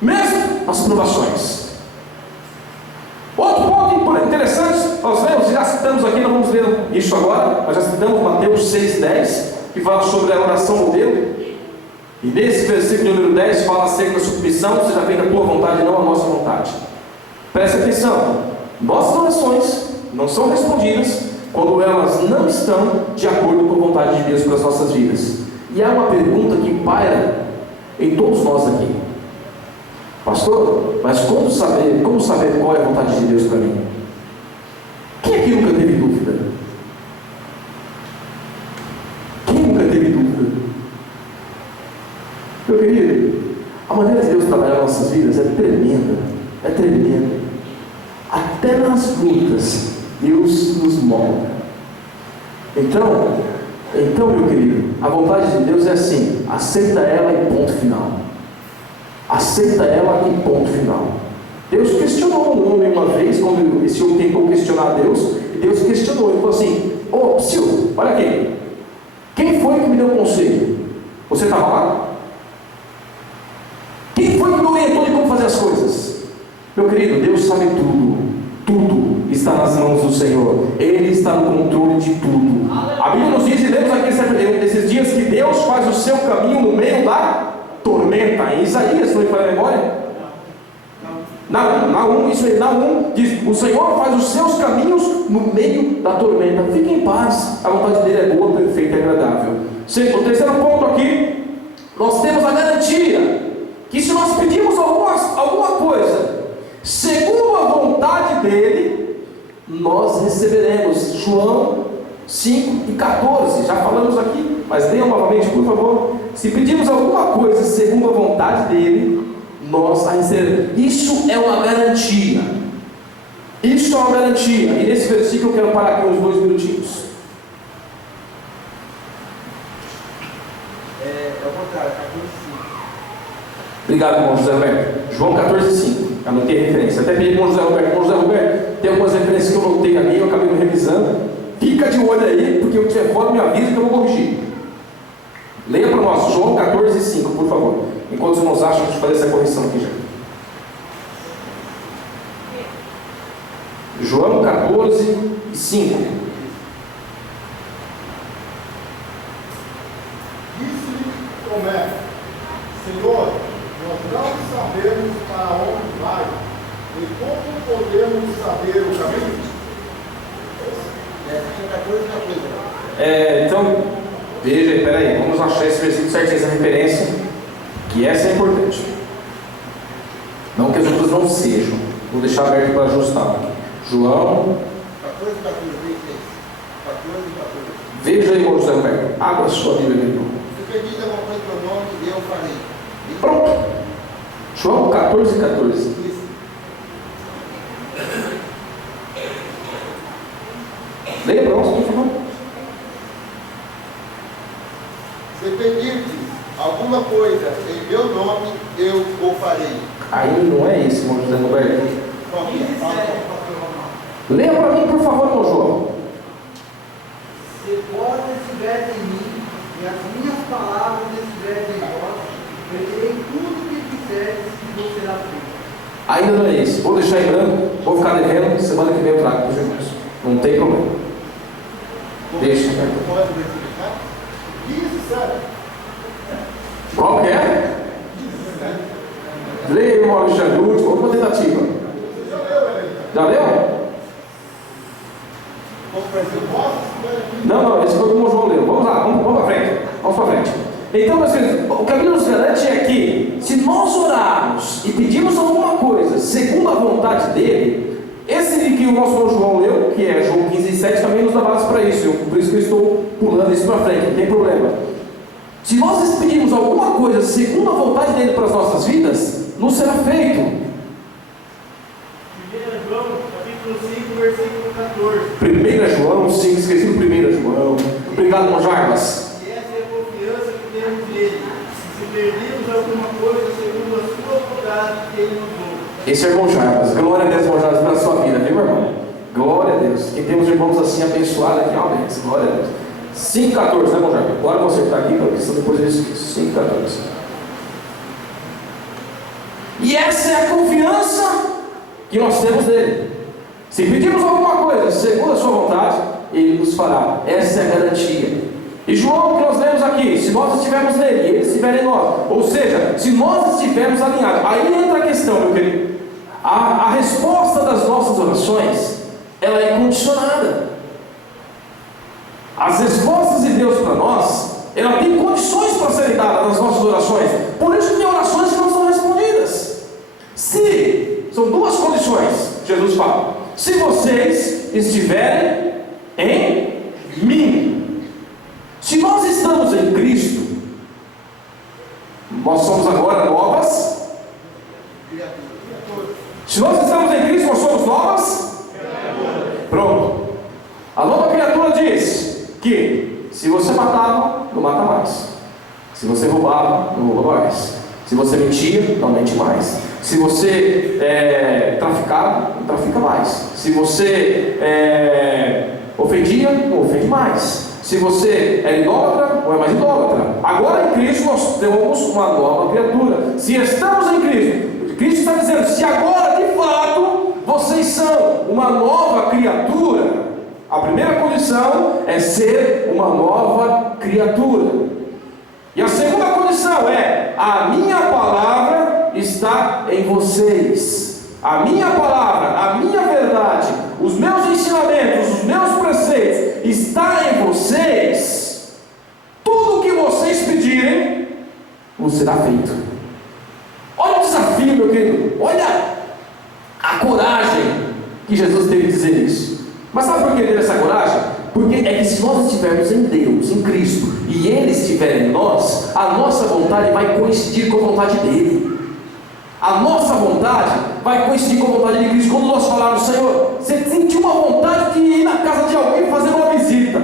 mesmo nas provações. Outro ponto interessante, nós lemos, já citamos aqui, não vamos ler isso agora, mas já citamos Mateus 6,10, que fala sobre a oração modelo. E nesse versículo número 10 fala acerca da submissão: seja feita a tua vontade, não a nossa vontade. Preste atenção, nossas orações não são respondidas quando elas não estão de acordo com a vontade de Deus para as nossas vidas. E há uma pergunta que paira em todos nós aqui: pastor, mas como saber qual é a vontade de Deus para mim? Quem aqui nunca teve dúvida? Quem nunca teve dúvida? Meu querido, a maneira de Deus trabalhar nas nossas vidas é tremenda, é tremenda. Até nas lutas Deus nos molda. Então, meu querido, a vontade de Deus é assim: aceita ela e ponto final. Aceita ela e ponto final. Deus questionou um homem uma vez, quando esse homem tentou questionar Deus, e Deus questionou, ele falou assim: ô Psiu, olha aqui, quem foi que me deu conselho? Você estava lá? Quem foi que me orientou de como fazer as coisas? Meu querido, Deus sabe tudo. Tudo está nas mãos do Senhor. Ele está no controle de tudo. A Bíblia nos diz, e lemos aqui esses dias, que Deus faz o seu caminho no meio da tormenta. Em Isaías, não me falha a memória? Naum diz: o Senhor faz os seus caminhos no meio da tormenta. Fique em paz, a vontade dele é boa, perfeita e agradável. O terceiro ponto aqui, nós temos a garantia que se nós pedimos alguma coisa segundo a vontade dele, nós receberemos. João 5:14, já falamos aqui, mas leiam novamente, por favor. Se pedimos alguma coisa segundo a vontade dele, nós a receberemos. Isso é uma garantia. Isso é uma garantia. E nesse versículo eu quero parar aqui uns 2 minutinhos. É o contrário, 14:5. Obrigado, irmão José Roberto. João 14:5. Anotei a referência. Até pedi para o José Roberto. Irmão José Roberto, tem algumas referências que eu notei ali, eu acabei me revisando. Fica de olho aí, porque o tiver fora me avisa que eu vou corrigir. Leia para nós, João 14:5, por favor. Enquanto os irmãos acham de fazer essa correção aqui já. João 14:5. Disse-lhe Tomé: Senhor, nós não sabemos para onde vai, e como podemos saber o caminho? Então, veja, espera aí, vamos achar esse versículo certinho, essa referência, que essa é importante. Não que as outras não sejam. Vou deixar aberto para ajustar. João 14:14. Veja aí, irmão José Roberto. Abra a sua Bíblia, meu irmão. Se pedir alguma coisa pelo nome de Deus, farei. Pronto. João 14:14. Isso. Leia para nós, por favor. Se pedir alguma coisa em meu nome, eu o farei. Aí não é esse, irmão José Roberto. Qual que é? Leia para mim, por favor, irmão João. Se vós estiverdes em mim, e as minhas palavras estiverem em vós, pedirei tudo o que quiseres e vos será feito. Ainda não é esse. Vou deixar em branco, vou ficar devendo, semana que vem eu trago para os irmãos. Não tem problema. Deixa. Pode verificar? 17. Qual que é? Leia, irmão Alexandre, última tentativa. Já leu? Não, esse foi o irmão João leu. Vamos lá, vamos para frente. Vamos para frente. Então, meus queridos, o que a Bíblia nos garante é que, se nós orarmos e pedirmos alguma coisa segundo a vontade dele, esse que o nosso irmão João leu, que é João 15:7, também nos dá base para isso. Por isso que eu estou pulando isso para frente, não tem problema. Se nós pedirmos alguma coisa segundo a vontade dele para as nossas vidas, nos será feito. 1 João, capítulo 5, versículo 14. 1 João 5, esqueci do 1 João. Obrigado, irmão Jarbas. E essa é a confiança que temos nele. Se pedirmos alguma coisa segundo a sua vontade, que ele nos ouve. Esse é o irmão Jarbas. Glória a Deus, irmão Jarbas, pela sua vida, viu, irmão? Glória a Deus. Quem temos irmãos assim abençoados aqui, ó, bênção. Glória a Deus. 5,14, né, irmão Jarbas? Bora consertar aqui, porque senão depois eu esqueço. 5,14. E essa é a confiança que nós temos nele. Se pedirmos alguma coisa segundo a sua vontade, ele nos fará. Essa é a garantia. E João, que nós lemos aqui, se nós estivermos nele e ele estiver em nós, ou seja, se nós estivermos alinhados, aí entra a questão, meu querido. A resposta das nossas orações, ela é condicionada. As respostas de Deus para nós, ela tem condições para serem dadas nas nossas orações. Por isso que tem orações que não são respondidas. Se, são duas condições, Jesus fala: se vocês estiverem em mim. Se nós estamos em Cristo, nós somos agora novas. Se nós estamos em Cristo, nós somos novas. Pronto. A nova criatura diz que se você matava, não mata mais. Se você roubava, não rouba mais. Se você mentia, não mente mais. Se você traficava, não trafica mais. Se você ofendia, não ofende mais. Se você é idólatra, não é mais idólatra. Agora em Cristo nós temos uma nova criatura. Se estamos em Cristo, Cristo está dizendo: se agora de fato vocês são uma nova criatura, a primeira condição é ser uma nova criatura. E a segunda condição é: a minha palavra está em vocês. A minha palavra, a minha verdade, os meus ensinamentos, os meus preceitos está em vocês. Tudo o que vocês pedirem vos será feito. Olha o desafio, meu querido. Olha a coragem que Jesus teve de dizer isso. Mas sabe por que ele teve essa coragem? Porque é que se nós estivermos em Deus, em Cristo, e Ele estiver em nós, a nossa vontade vai coincidir com a vontade dEle. A nossa vontade vai coincidir com a vontade de Cristo. Quando nós falarmos, Senhor, você sentiu uma vontade de ir na casa de alguém fazer uma visita.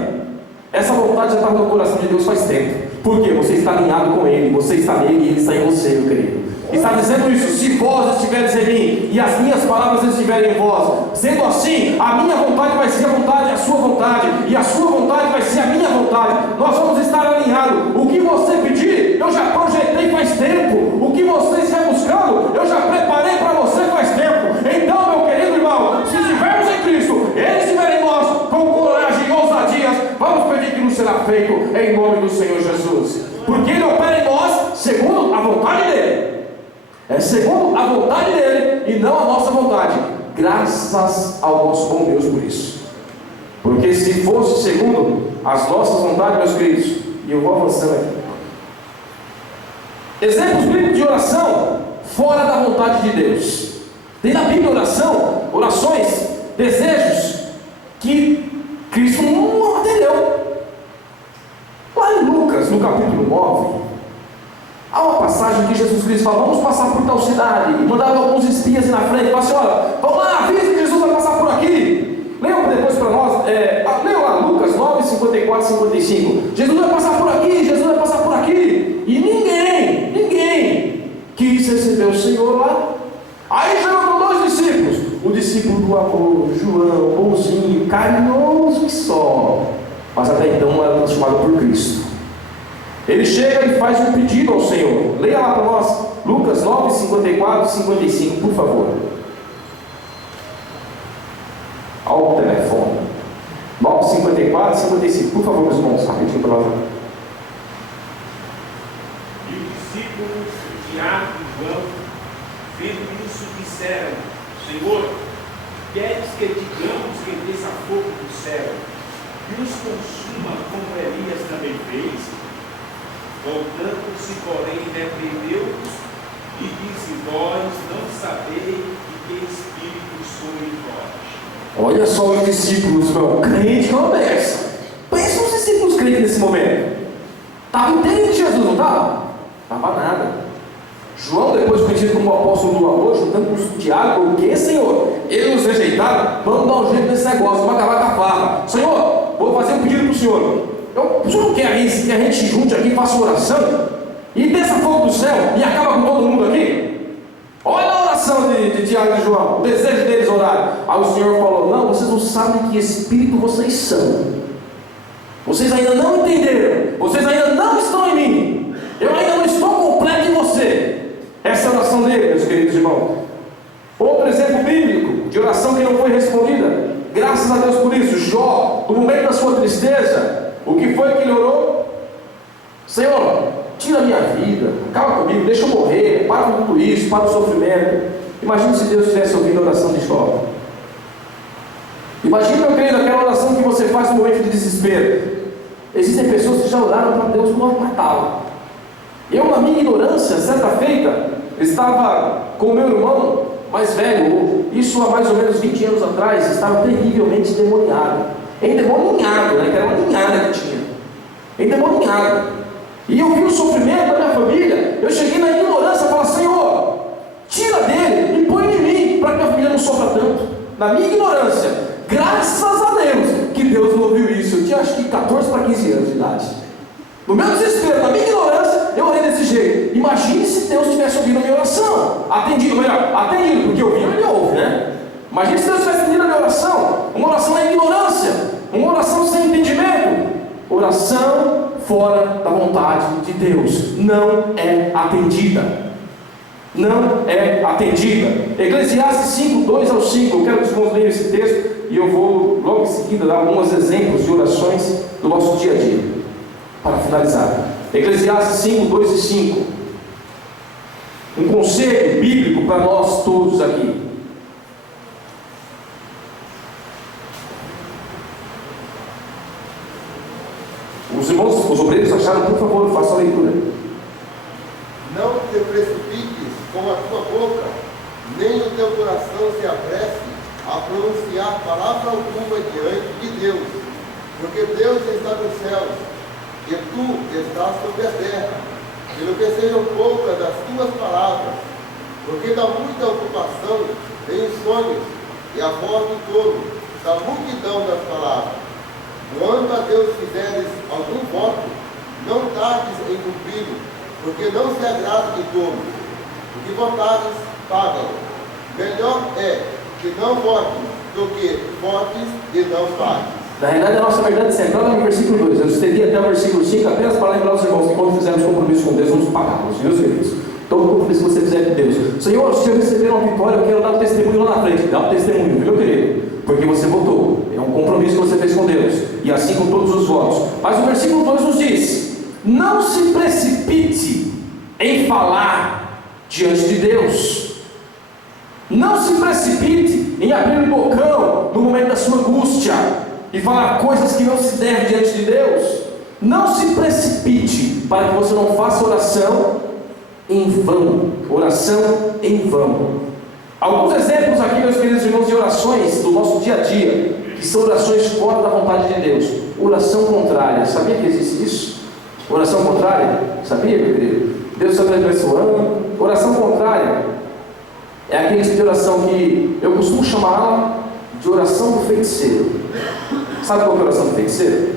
Essa vontade já está no coração de Deus faz tempo. Por quê? Você está alinhado com Ele, você está nele e Ele está em você, meu querido. Está dizendo isso: se vós estiveres em mim e as minhas palavras estiverem em vós, sendo assim, a minha vontade vai ser a vontade, a sua vontade, e a sua vontade vai ser a minha vontade. Nós vamos estar alinhados. O que você pedir, eu já projetei faz tempo. O que você estiver buscando, eu já preparei para você faz tempo. Então, meu querido irmão, se estivermos em Cristo, Ele estiver em nós, com coragem e ousadias, vamos pedir que nos será feito em nome do Senhor Jesus. Porque Ele opera em nós segundo a vontade dEle. É segundo a vontade dEle e não a nossa vontade. Graças ao nosso bom Deus por isso. Porque se fosse segundo as nossas vontades, meus queridos, e eu vou avançando aqui. Exemplos bíblicos de oração fora da vontade de Deus. Tem na Bíblia orações, desejos que Cristo não atendeu. Lá em Lucas, no capítulo 9, há uma passagem que Jesus Cristo fala: vamos passar por tal cidade, e mandaram alguns espias na frente, falaram assim: olha, vamos lá, avisa que Jesus vai passar por aqui. Leiam depois para nós, leiam lá Lucas 9, 54, 55. Jesus vai passar por aqui, Jesus vai passar por aqui. E ninguém quis receber o Senhor lá. Aí chegam dois discípulos, o discípulo do amor, João, bonzinho, carinhoso que só, mas até então não era transformado por Cristo. Ele chega e faz um pedido ao Senhor. Leia lá para nós, Lucas 9, 54 e 55, por favor. Ao telefone. 9, 54 e 55, por favor, meus irmãos, rapidinho para nós. E os discípulos, Tiago e João, vendo isso, disseram: Senhor, queres que digamos que desça fogo do céu e os consuma como Elias também fez? Voltando-se, porém, repreendeu-os e disse: vós não sabeis de que espírito sois vós. Olha só os discípulos, meu, crente não dessa. Pensa nos discípulos crentes nesse momento. Estava entendendo de Jesus, não estava? Estava nada. João, depois conhecido como o apóstolo do amor, juntando com o Tiago, o que, Senhor? Eles nos rejeitaram, vamos dar um jeito nesse negócio, vamos acabar com a farra. Senhor, vou fazer um pedido para o Senhor. O senhor não quer que a gente junte aqui, faça uma oração e desça fogo do céu e acaba com todo mundo aqui? Olha a oração de Tiago e João, o desejo deles orar. Aí o Senhor falou: não, vocês não sabem que espírito vocês são. Vocês ainda não entenderam, vocês ainda não estão em mim, eu ainda não estou completo em você. Essa é a oração dele, meus queridos irmãos. Outro exemplo bíblico de oração que não foi respondida, graças a Deus por isso. Jó, no momento da sua tristeza, o que foi que ele orou? Senhor, tira a minha vida, acaba comigo, deixa eu morrer, para com tudo isso, para o sofrimento. Imagina se Deus tivesse ouvido a oração de Jó. Imagina, meu querido, aquela oração que você faz no momento de desespero. Existem pessoas que já oraram para Deus não matá-lo. Eu, na minha ignorância, certa feita, estava com o meu irmão mais velho, isso há mais ou menos 20 anos atrás, estava terrivelmente endemoniado. Endemoninhado, né? Que era uma ninhada que tinha. Endemoninhado. E eu vi o sofrimento da minha família. Eu cheguei na ignorância e falei: Senhor, tira dele e põe em mim, para que minha família não sofra tanto. Na minha ignorância, graças a Deus, que Deus não ouviu isso. Eu tinha acho que 14 para 15 anos de idade. No meu desespero, na minha ignorância, eu orei desse jeito. Imagine se Deus tivesse ouvido a minha oração. Atendido, porque eu vi, ele ouve, né? Imagine se Deus tivesse atendido a minha oração. Uma oração na ignorância, uma oração sem entendimento. Oração fora da vontade de Deus não é atendida. Não é atendida. Eclesiastes 5, 2 ao 5. Eu quero que os irmãos leiam esse texto e eu vou logo em seguida dar alguns exemplos de orações do nosso dia a dia, para finalizar. Eclesiastes 5, 2 e 5. Um conselho bíblico para nós todos aqui. Os irmãos, os obreiros acharam, por favor, faça a leitura. Não te precipites com a tua boca, nem o teu coração se apresse a pronunciar palavra alguma diante de Deus, porque Deus está nos céus e tu estás sobre a terra. Pelo que sejam poucas as tuas palavras, Porque da muita ocupação vem os sonhos, e a voz do tolo, da multidão das palavras. Quando a Deus fizeres algum voto, não tardes em cumpri-lo, porque não se agrada de tolo. O que votares, paga-lo. Melhor é que não votes do que votes e não pagues. Na realidade, a nossa verdade central é no versículo 2. Eu estendi até o versículo 5 apenas para lembrar os irmãos que quando fizermos compromisso com Deus, vamos pagá-los, viu, queridos? Todo compromisso que você fizer com Deus. Senhor, se eu receber uma vitória, eu quero dar um testemunho lá na frente. Dá um testemunho, viu, querido? Porque você votou. É um compromisso que você fez com Deus. E assim com todos os votos. Mas o versículo 2 nos diz: não se precipite em falar diante de Deus. Não se precipite em abrir o bocão no momento da sua angústia e falar coisas que não se devem diante de Deus. Não se precipite para que você não faça oração em vão. Oração em vão. Alguns exemplos aqui, meus queridos irmãos, de orações do nosso dia a dia, que são orações fora da vontade de Deus. Oração contrária. Sabia que existe isso? Oração contrária? Sabia, meu querido? Deus está me abençoando. Oração contrária é aquele tipo de oração que eu costumo chamá-la de oração do feiticeiro. Sabe qual é a oração do feiticeiro?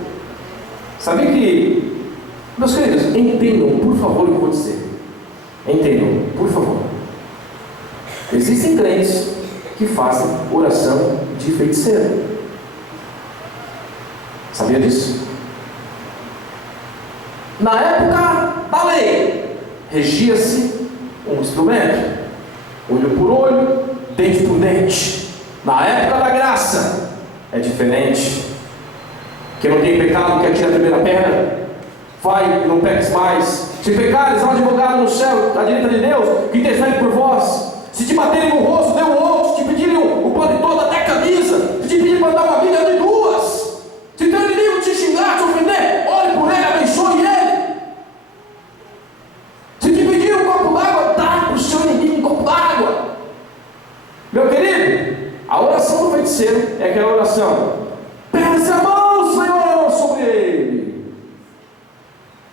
Sabia que, meus queridos, entendam, por favor, o que eu vou dizer. Entendam, por favor. Existem crentes que fazem oração de feiticeiro. Sabia disso? Na época da lei, regia-se um instrumento, olho por olho, dente por dente. Na época da graça, é diferente. Quem não tem pecado, que atira a primeira pedra. Vai e não peques mais. Se pecares, há um advogado no céu, à direita de Deus, que intercede por vós. Se te baterem no rosto, dê o outro. Se te pedirem o pano todo, até a camisa. Se te pedirem para dar uma Bíblia, dê duas. Se teu inimigo te xingar, te ofender, ore por ele, abençoe ele. Se te pedirem um copo d'água, dá para o seu inimigo um copo d'água. Meu querido, a oração do feiticeiro é aquela oração: pese a mão, Senhor, sobre ele.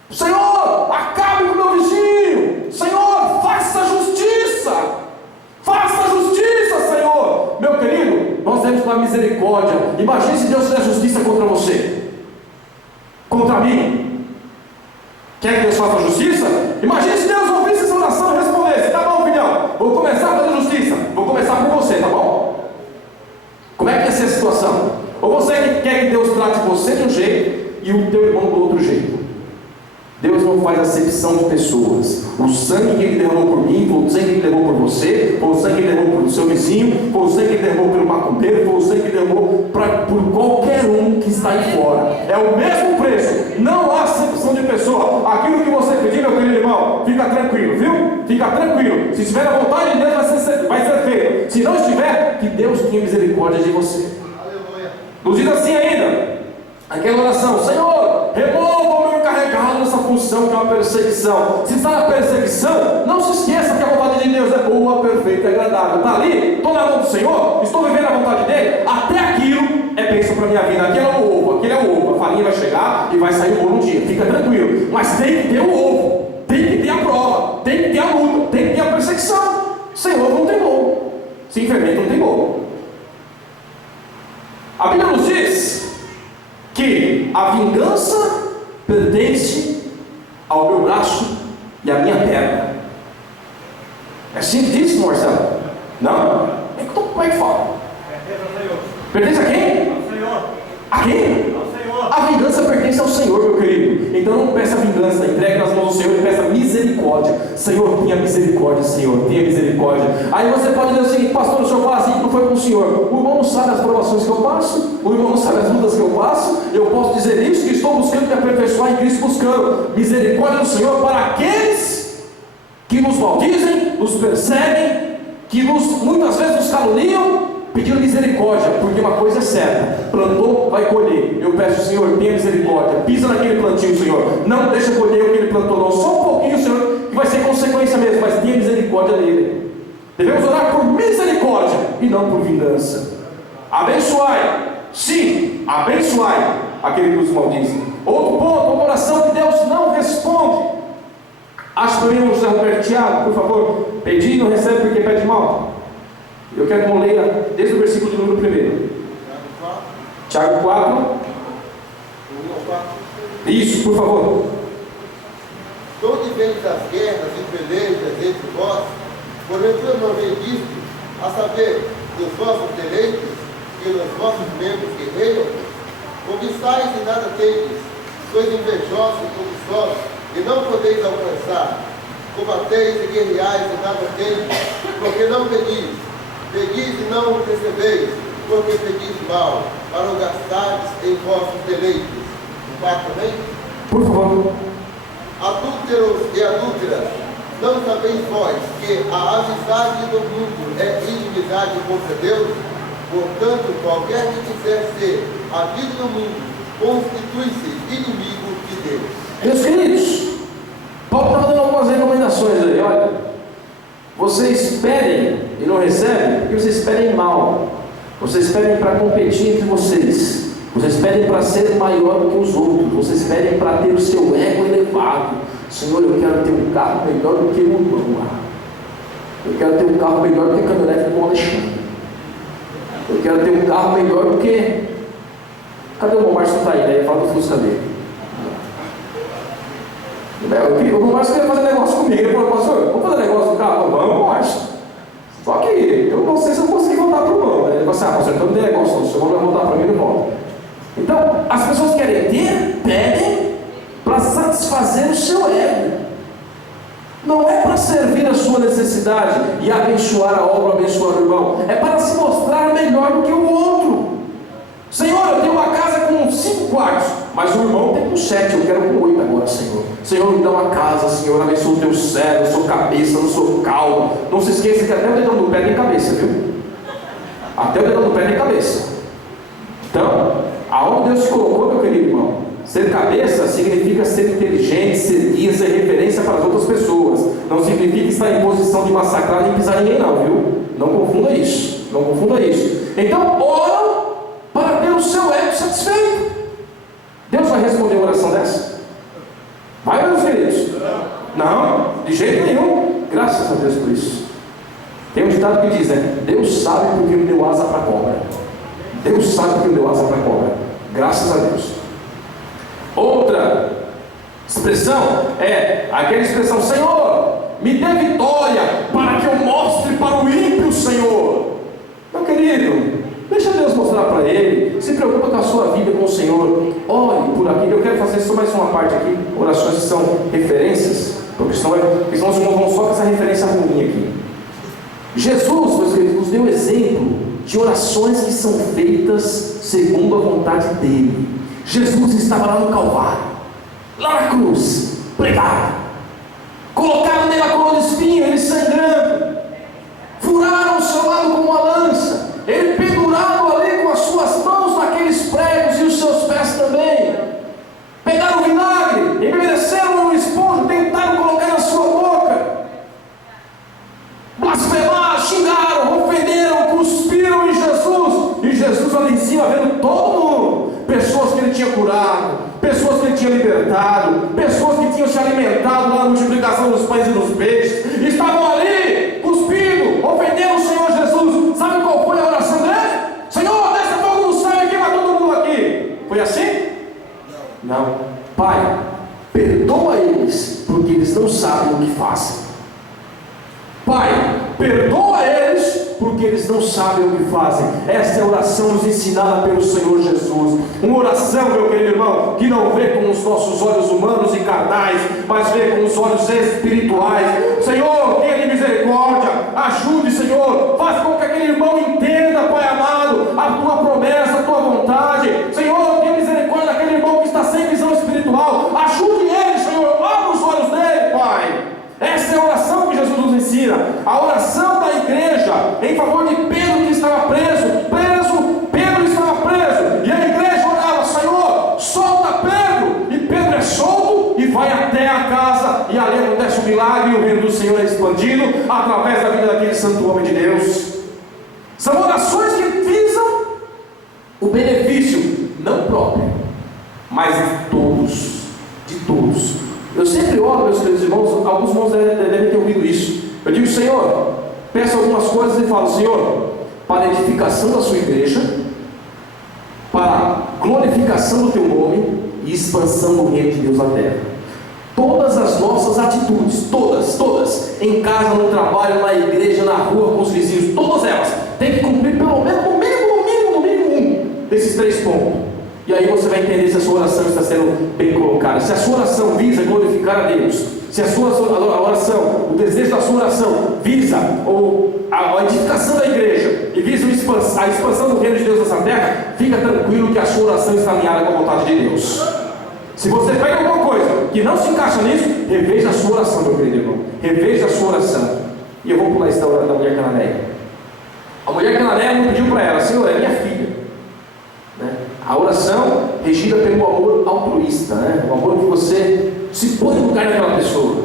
Senhor, acabe com o meu vizinho. Senhor, faça justiça. Faça justiça, Senhor. Meu querido, nós temos uma misericórdia. Imagine se Deus fizer justiça contra você, contra mim. Quer que Deus faça justiça? Imagine se Deus ouvisse essa oração e respondesse: tá bom, filhão, vou começar a fazer justiça. Vou começar por você, tá bom? Como é que ia ser a situação? Ou você quer que Deus trate você de um jeito e o teu irmão do outro jeito? Deus não faz acepção de pessoas. O sangue que Ele derramou por mim, foi o sangue que Ele derramou por você, foi o sangue que Ele derramou pelo seu vizinho, foi o sangue que Ele derramou pelo macumbeiro, foi o sangue que Ele derramou por qualquer um que está aí fora. É o mesmo preço. Não há acepção de pessoa. Aquilo que você pedir, meu querido irmão, fica tranquilo, viu? Fica tranquilo. Se estiver na vontade de Deus, vai ser feito. Se não estiver, que Deus tenha misericórdia de você. Nos diz assim ainda, aquela oração: Senhor, remova o meu encarregado nessa função que é uma perseguição. Se está na perseguição, não se esqueça que a vontade de Deus é boa, perfeita e agradável. Está ali, estou na mão do Senhor, estou vivendo a vontade dele, até aquilo é bênção para a minha vida. Aquele é o ovo, aquele é o ovo. A farinha vai chegar e vai sair o bolo um dia, fica tranquilo. Mas tem que ter o ovo, tem que ter a prova, tem que ter a luta, tem que ter a perseguição. Sem ovo não tem bolo, sem fermento não tem bolo. A Bíblia nos diz que a vingança pertence ao meu braço e à minha perna. É assim que diz, Marcelo? Não? Então como é que fala? Pertence a quem? Ao Senhor. A quem? Ao Senhor. A vingança pertence ao Senhor, meu querido. Então não peça vingança, entregue nas mãos do Senhor e peça misericórdia. Senhor, tenha misericórdia, Senhor, tenha misericórdia. Aí você pode dizer assim: pastor, o senhor fala assim que não foi com o Senhor. O irmão não sabe as provações que eu passo, o irmão não sabe as lutas que eu passo. Eu posso dizer isso, que estou buscando me aperfeiçoar em Cristo, buscando misericórdia do Senhor para aqueles que nos maldizem, nos perseguem, que muitas vezes nos caluniam, pedindo misericórdia, porque uma coisa é certa: plantou, vai colher. Eu peço, Senhor, tenha misericórdia, pisa naquele plantio, Senhor, não deixa colher o que ele plantou, não, só um pouquinho, Senhor, que vai ser consequência mesmo, mas tenha misericórdia dele. Devemos orar por misericórdia e não por vingança. Abençoai, sim, abençoai aquele que nos maldiz. Outro ponto, uma oração que Deus não responde Acha para mim o José Roberto Tiago, por favor. Pedi e não recebe porque pede mal. Eu quero que eu leia desde o versículo de número 1. Tiago 4. Isso, por favor. Todos vêm das guerras e pelejas entre vós, porventura não vem disto, a saber, dos vossos deleites e dos vossos membros guerreiros? Cobiçais e nada tendes, sois invejosos e cobiçosos, e não podeis alcançar. Combateis e guerreais e nada tendes, porque não pedis. Pedis e não recebeis, porque pedis mal, para o gastardes em vossos deleites. O 4 também? Por favor. Adúlteros e adúlteras, não sabeis vós que a amizade do mundo é inimizade contra Deus? Portanto, qualquer que quiser ser amigo do mundo, constitui-se inimigo de Deus. Meus queridos, Paulo está dando algumas recomendações aí. Olha, vocês pedem e não recebem porque vocês pedem mal. Vocês pedem para competir entre vocês. Vocês pedem para ser maior do que os outros. Vocês pedem para ter o seu ego elevado. Senhor, eu quero ter um carro melhor do que o irmão lá. Eu quero ter um carro melhor do que a caminhonete do Alexandre. Eu quero ter um carro melhor do que... Cadê o Márcio que está aí? Né? Fala do Fusca dele. O Márcio queria fazer negócio comigo. Ele falou, pastor, vamos fazer negócio do carro? Vamos, Márcio. Só que eu não sei se eu consegui voltar para o irmão. Ele falou assim, pastor, então não tem negócio não. Se o irmão vai voltar para mim, não volta. Então, as pessoas querem ter, pedem para satisfazer o seu ego. Não é para servir a sua necessidade e abençoar a obra, abençoar o irmão. É para se mostrar melhor do que o outro. Senhor, eu tenho uma casa com 5 quartos, mas o irmão tem com 7, eu quero com 8 agora, Senhor. Senhor, me dá uma casa, Senhor, abençoa o teu céu, eu sou cabeça, eu sou cauda. Não se esqueça que até o dedão do pé tem cabeça, viu? Até o dedão do pé tem cabeça. Então, aonde Deus te colocou, meu querido irmão, ser cabeça significa ser inteligente, ser guia, ser referência para as outras pessoas. Não significa estar em posição de massacrar nem pisar ninguém não, viu? Não confunda isso. Não confunda isso. Então, oram para ter o seu ego satisfeito. Deus vai responder uma oração dessa? Vai, meus queridos? Não, de jeito nenhum. Graças a Deus por isso. Tem um ditado que diz, né? Deus sabe porque me deu asa para a cobra. Deus sabe porque me deu asa para a cobra. Graças a Deus. Outra expressão é aquela expressão, Senhor, me dê vitória para que eu mostre para o ímpio, Senhor. Meu querido, deixa Deus mostrar para ele. Se preocupa com a sua vida com o Senhor. Ore por aqui. Eu quero fazer só mais uma parte aqui. Orações que são referências, porque senão os irmãos vão só com essa referência ruim aqui. Jesus, meus queridos, nos deu exemplo de orações que são feitas segundo a vontade dele. Jesus estava lá no Calvário, lá na cruz, pregado. Colocaram nele a coroa de espinho, ele sangrando. Furaram o seu lado com uma lança. Ele pendurado ali com as suas mãos naqueles pregos e os seus pés também. Pegaram o vinagre, embebedeceram no esponjo, tentaram colocar na sua boca. Blasfemaram, xingaram, ofenderam, cuspiram em Jesus. E Jesus ali em cima vendo todo mundo. Pessoas que ele tinha curado, pessoas que ele tinha libertado, pessoas que tinham se alimentado lá na multiplicação dos pães e dos peixes. Estavam ali, cuspindo, ofendendo o Senhor Jesus. Sabe qual foi a oração dele? Senhor, desce fogo no céu e queima todo mundo aqui. Foi assim? Não. Pai, perdoa eles, porque eles não sabem o que fazem. Pai, perdoa eles, porque eles não sabem o que fazem. Esta é a oração nos ensinada pelo Senhor Jesus. Uma oração, meu querido irmão, que não vê com os nossos olhos humanos e carnais, mas vê com os olhos espirituais. Senhor, tenha misericórdia, ajude, Senhor, faz com que aquele irmão entenda, Pai amado, a tua promessa, a tua vontade. Senhor, tenha misericórdia daquele irmão que está sem visão espiritual. Ajude ele, Senhor, abra os olhos dele, Pai. Essa é a oração que Jesus nos ensina. A oração da igreja em favor de Pedro, que estava preso. Pedro estava preso. E a igreja orava, Senhor, solta Pedro. E Pedro é solto e vai até a casa. E ali acontece um milagre e o reino do Senhor é expandido através da vida daquele santo homem de Deus. São orações que visam o benefício, não próprio, mas de todos. Eu sempre oro, meus queridos irmãos, alguns irmãos devem ter ouvido isso. Eu digo, Senhor, peço algumas coisas e falo, Senhor, para a edificação da sua igreja, para a glorificação do teu nome e expansão do reino de Deus na terra. Todas as nossas atitudes, todas, em casa, no trabalho, na igreja, na rua, com os vizinhos, todas elas, tem que cumprir pelo menos, no mínimo um desses 3 pontos. E aí você vai entender se a sua oração está sendo bem colocada. Se a sua oração visa glorificar a Deus, se a sua oração, o desejo da sua oração visa a edificação da igreja e visa a expansão do reino de Deus nessa terra, fica tranquilo que a sua oração está alinhada com a vontade de Deus. Se você pega alguma coisa que não se encaixa nisso, reveja a sua oração, meu querido irmão. Reveja a sua oração. E eu vou pular essa hora da mulher cananeia. A mulher cananeia não pediu para ela, Senhor, é minha filha. Né? A oração regida pelo amor altruísta, né? O amor que você se põe no lugar daquela pessoa.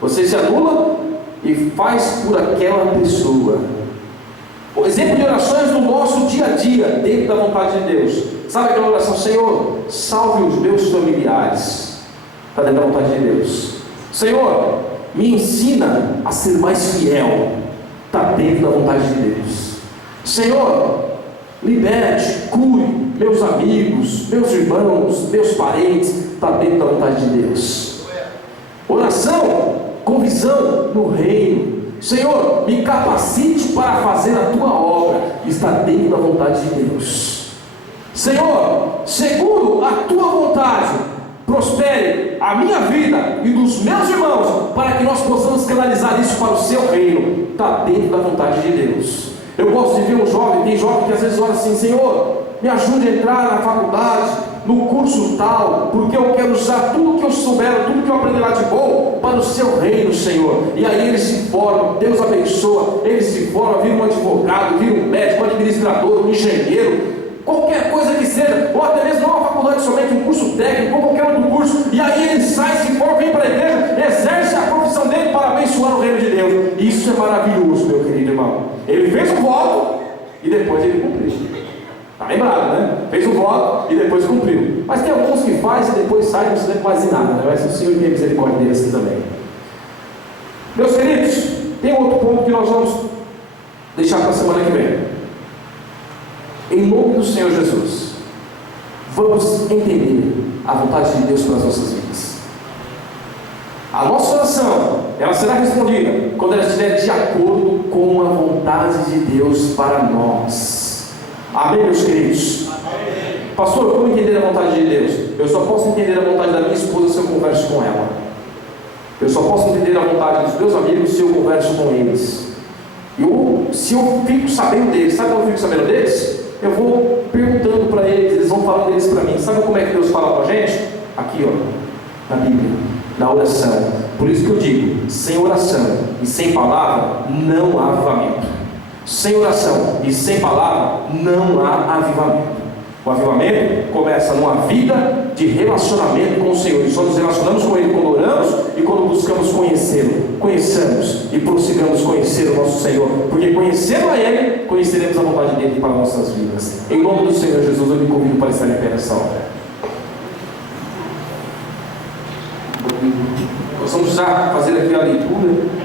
Você se anula e faz por aquela pessoa. O exemplo de orações no nosso dia a dia, dentro da vontade de Deus. Sabe aquela oração, Senhor, salve os meus familiares. Está dentro da vontade de Deus. Senhor, me ensina a ser mais fiel. Está dentro da vontade de Deus. Senhor, liberte, cure meus amigos, meus irmãos, meus parentes. Está dentro da vontade de Deus. Oração com visão no reino. Senhor, me capacite para fazer a tua obra. Está dentro da vontade de Deus. Senhor, segundo a tua vontade, prospere a minha vida e dos meus irmãos, para que nós possamos canalizar isso para o seu reino. Está dentro da vontade de Deus. Eu gosto de ver um jovem, tem jovem que às vezes ora assim, Senhor, me ajude a entrar na faculdade, no curso tal, porque eu quero usar tudo que eu souber, tudo que eu aprender lá de bom, para o seu reino, Senhor. E aí eles se formam, Deus abençoa, eles se formam, vira um advogado, vira um médico, um administrador, um engenheiro, qualquer coisa que seja, ou até mesmo não uma faculdade somente, um curso técnico, ou qualquer outro curso, e aí ele sai, se forma, vem para a igreja, exerce a profissão dele para abençoar o reino de Deus. Isso é maravilhoso, meu querido irmão. Ele fez um voto e depois ele cumpriu. Está lembrado, né? Fez um voto e depois cumpriu. Mas tem alguns que faz e depois sai e não se lembra quase nada, né? Mas o Senhor tem misericórdia dele assim também. Meus queridos, tem outro ponto que nós vamos deixar para a semana que vem. Em nome do Senhor Jesus, vamos entender a vontade de Deus para as nossas vidas. A nossa oração, ela será respondida quando ela estiver de acordo com a vontade de Deus para nós. Amém, meus queridos? Amém. Pastor, como entender a vontade de Deus? Eu só posso entender a vontade da minha esposa se eu converso com ela. Eu só posso entender a vontade dos meus amigos se eu converso com eles. Se eu fico sabendo deles, sabe como eu fico sabendo deles? Eu vou perguntando para eles, eles vão falando deles para mim. Sabe como é que Deus fala com a gente? Aqui, ó, na Bíblia, na oração. Por isso que eu digo, sem oração e sem palavra, não há avivamento. Sem oração e sem palavra, não há avivamento. O avivamento começa numa vida de relacionamento com o Senhor. E só nos relacionamos com Ele quando oramos e quando buscamos conhecê-lo. Conheçamos e prossigamos conhecer o nosso Senhor, porque conhecendo a Ele, conheceremos a vontade dEle para nossas vidas. Em nome do Senhor Jesus, eu me convido para estar em pé nessa hora. Nós vamos já fazer aqui a leitura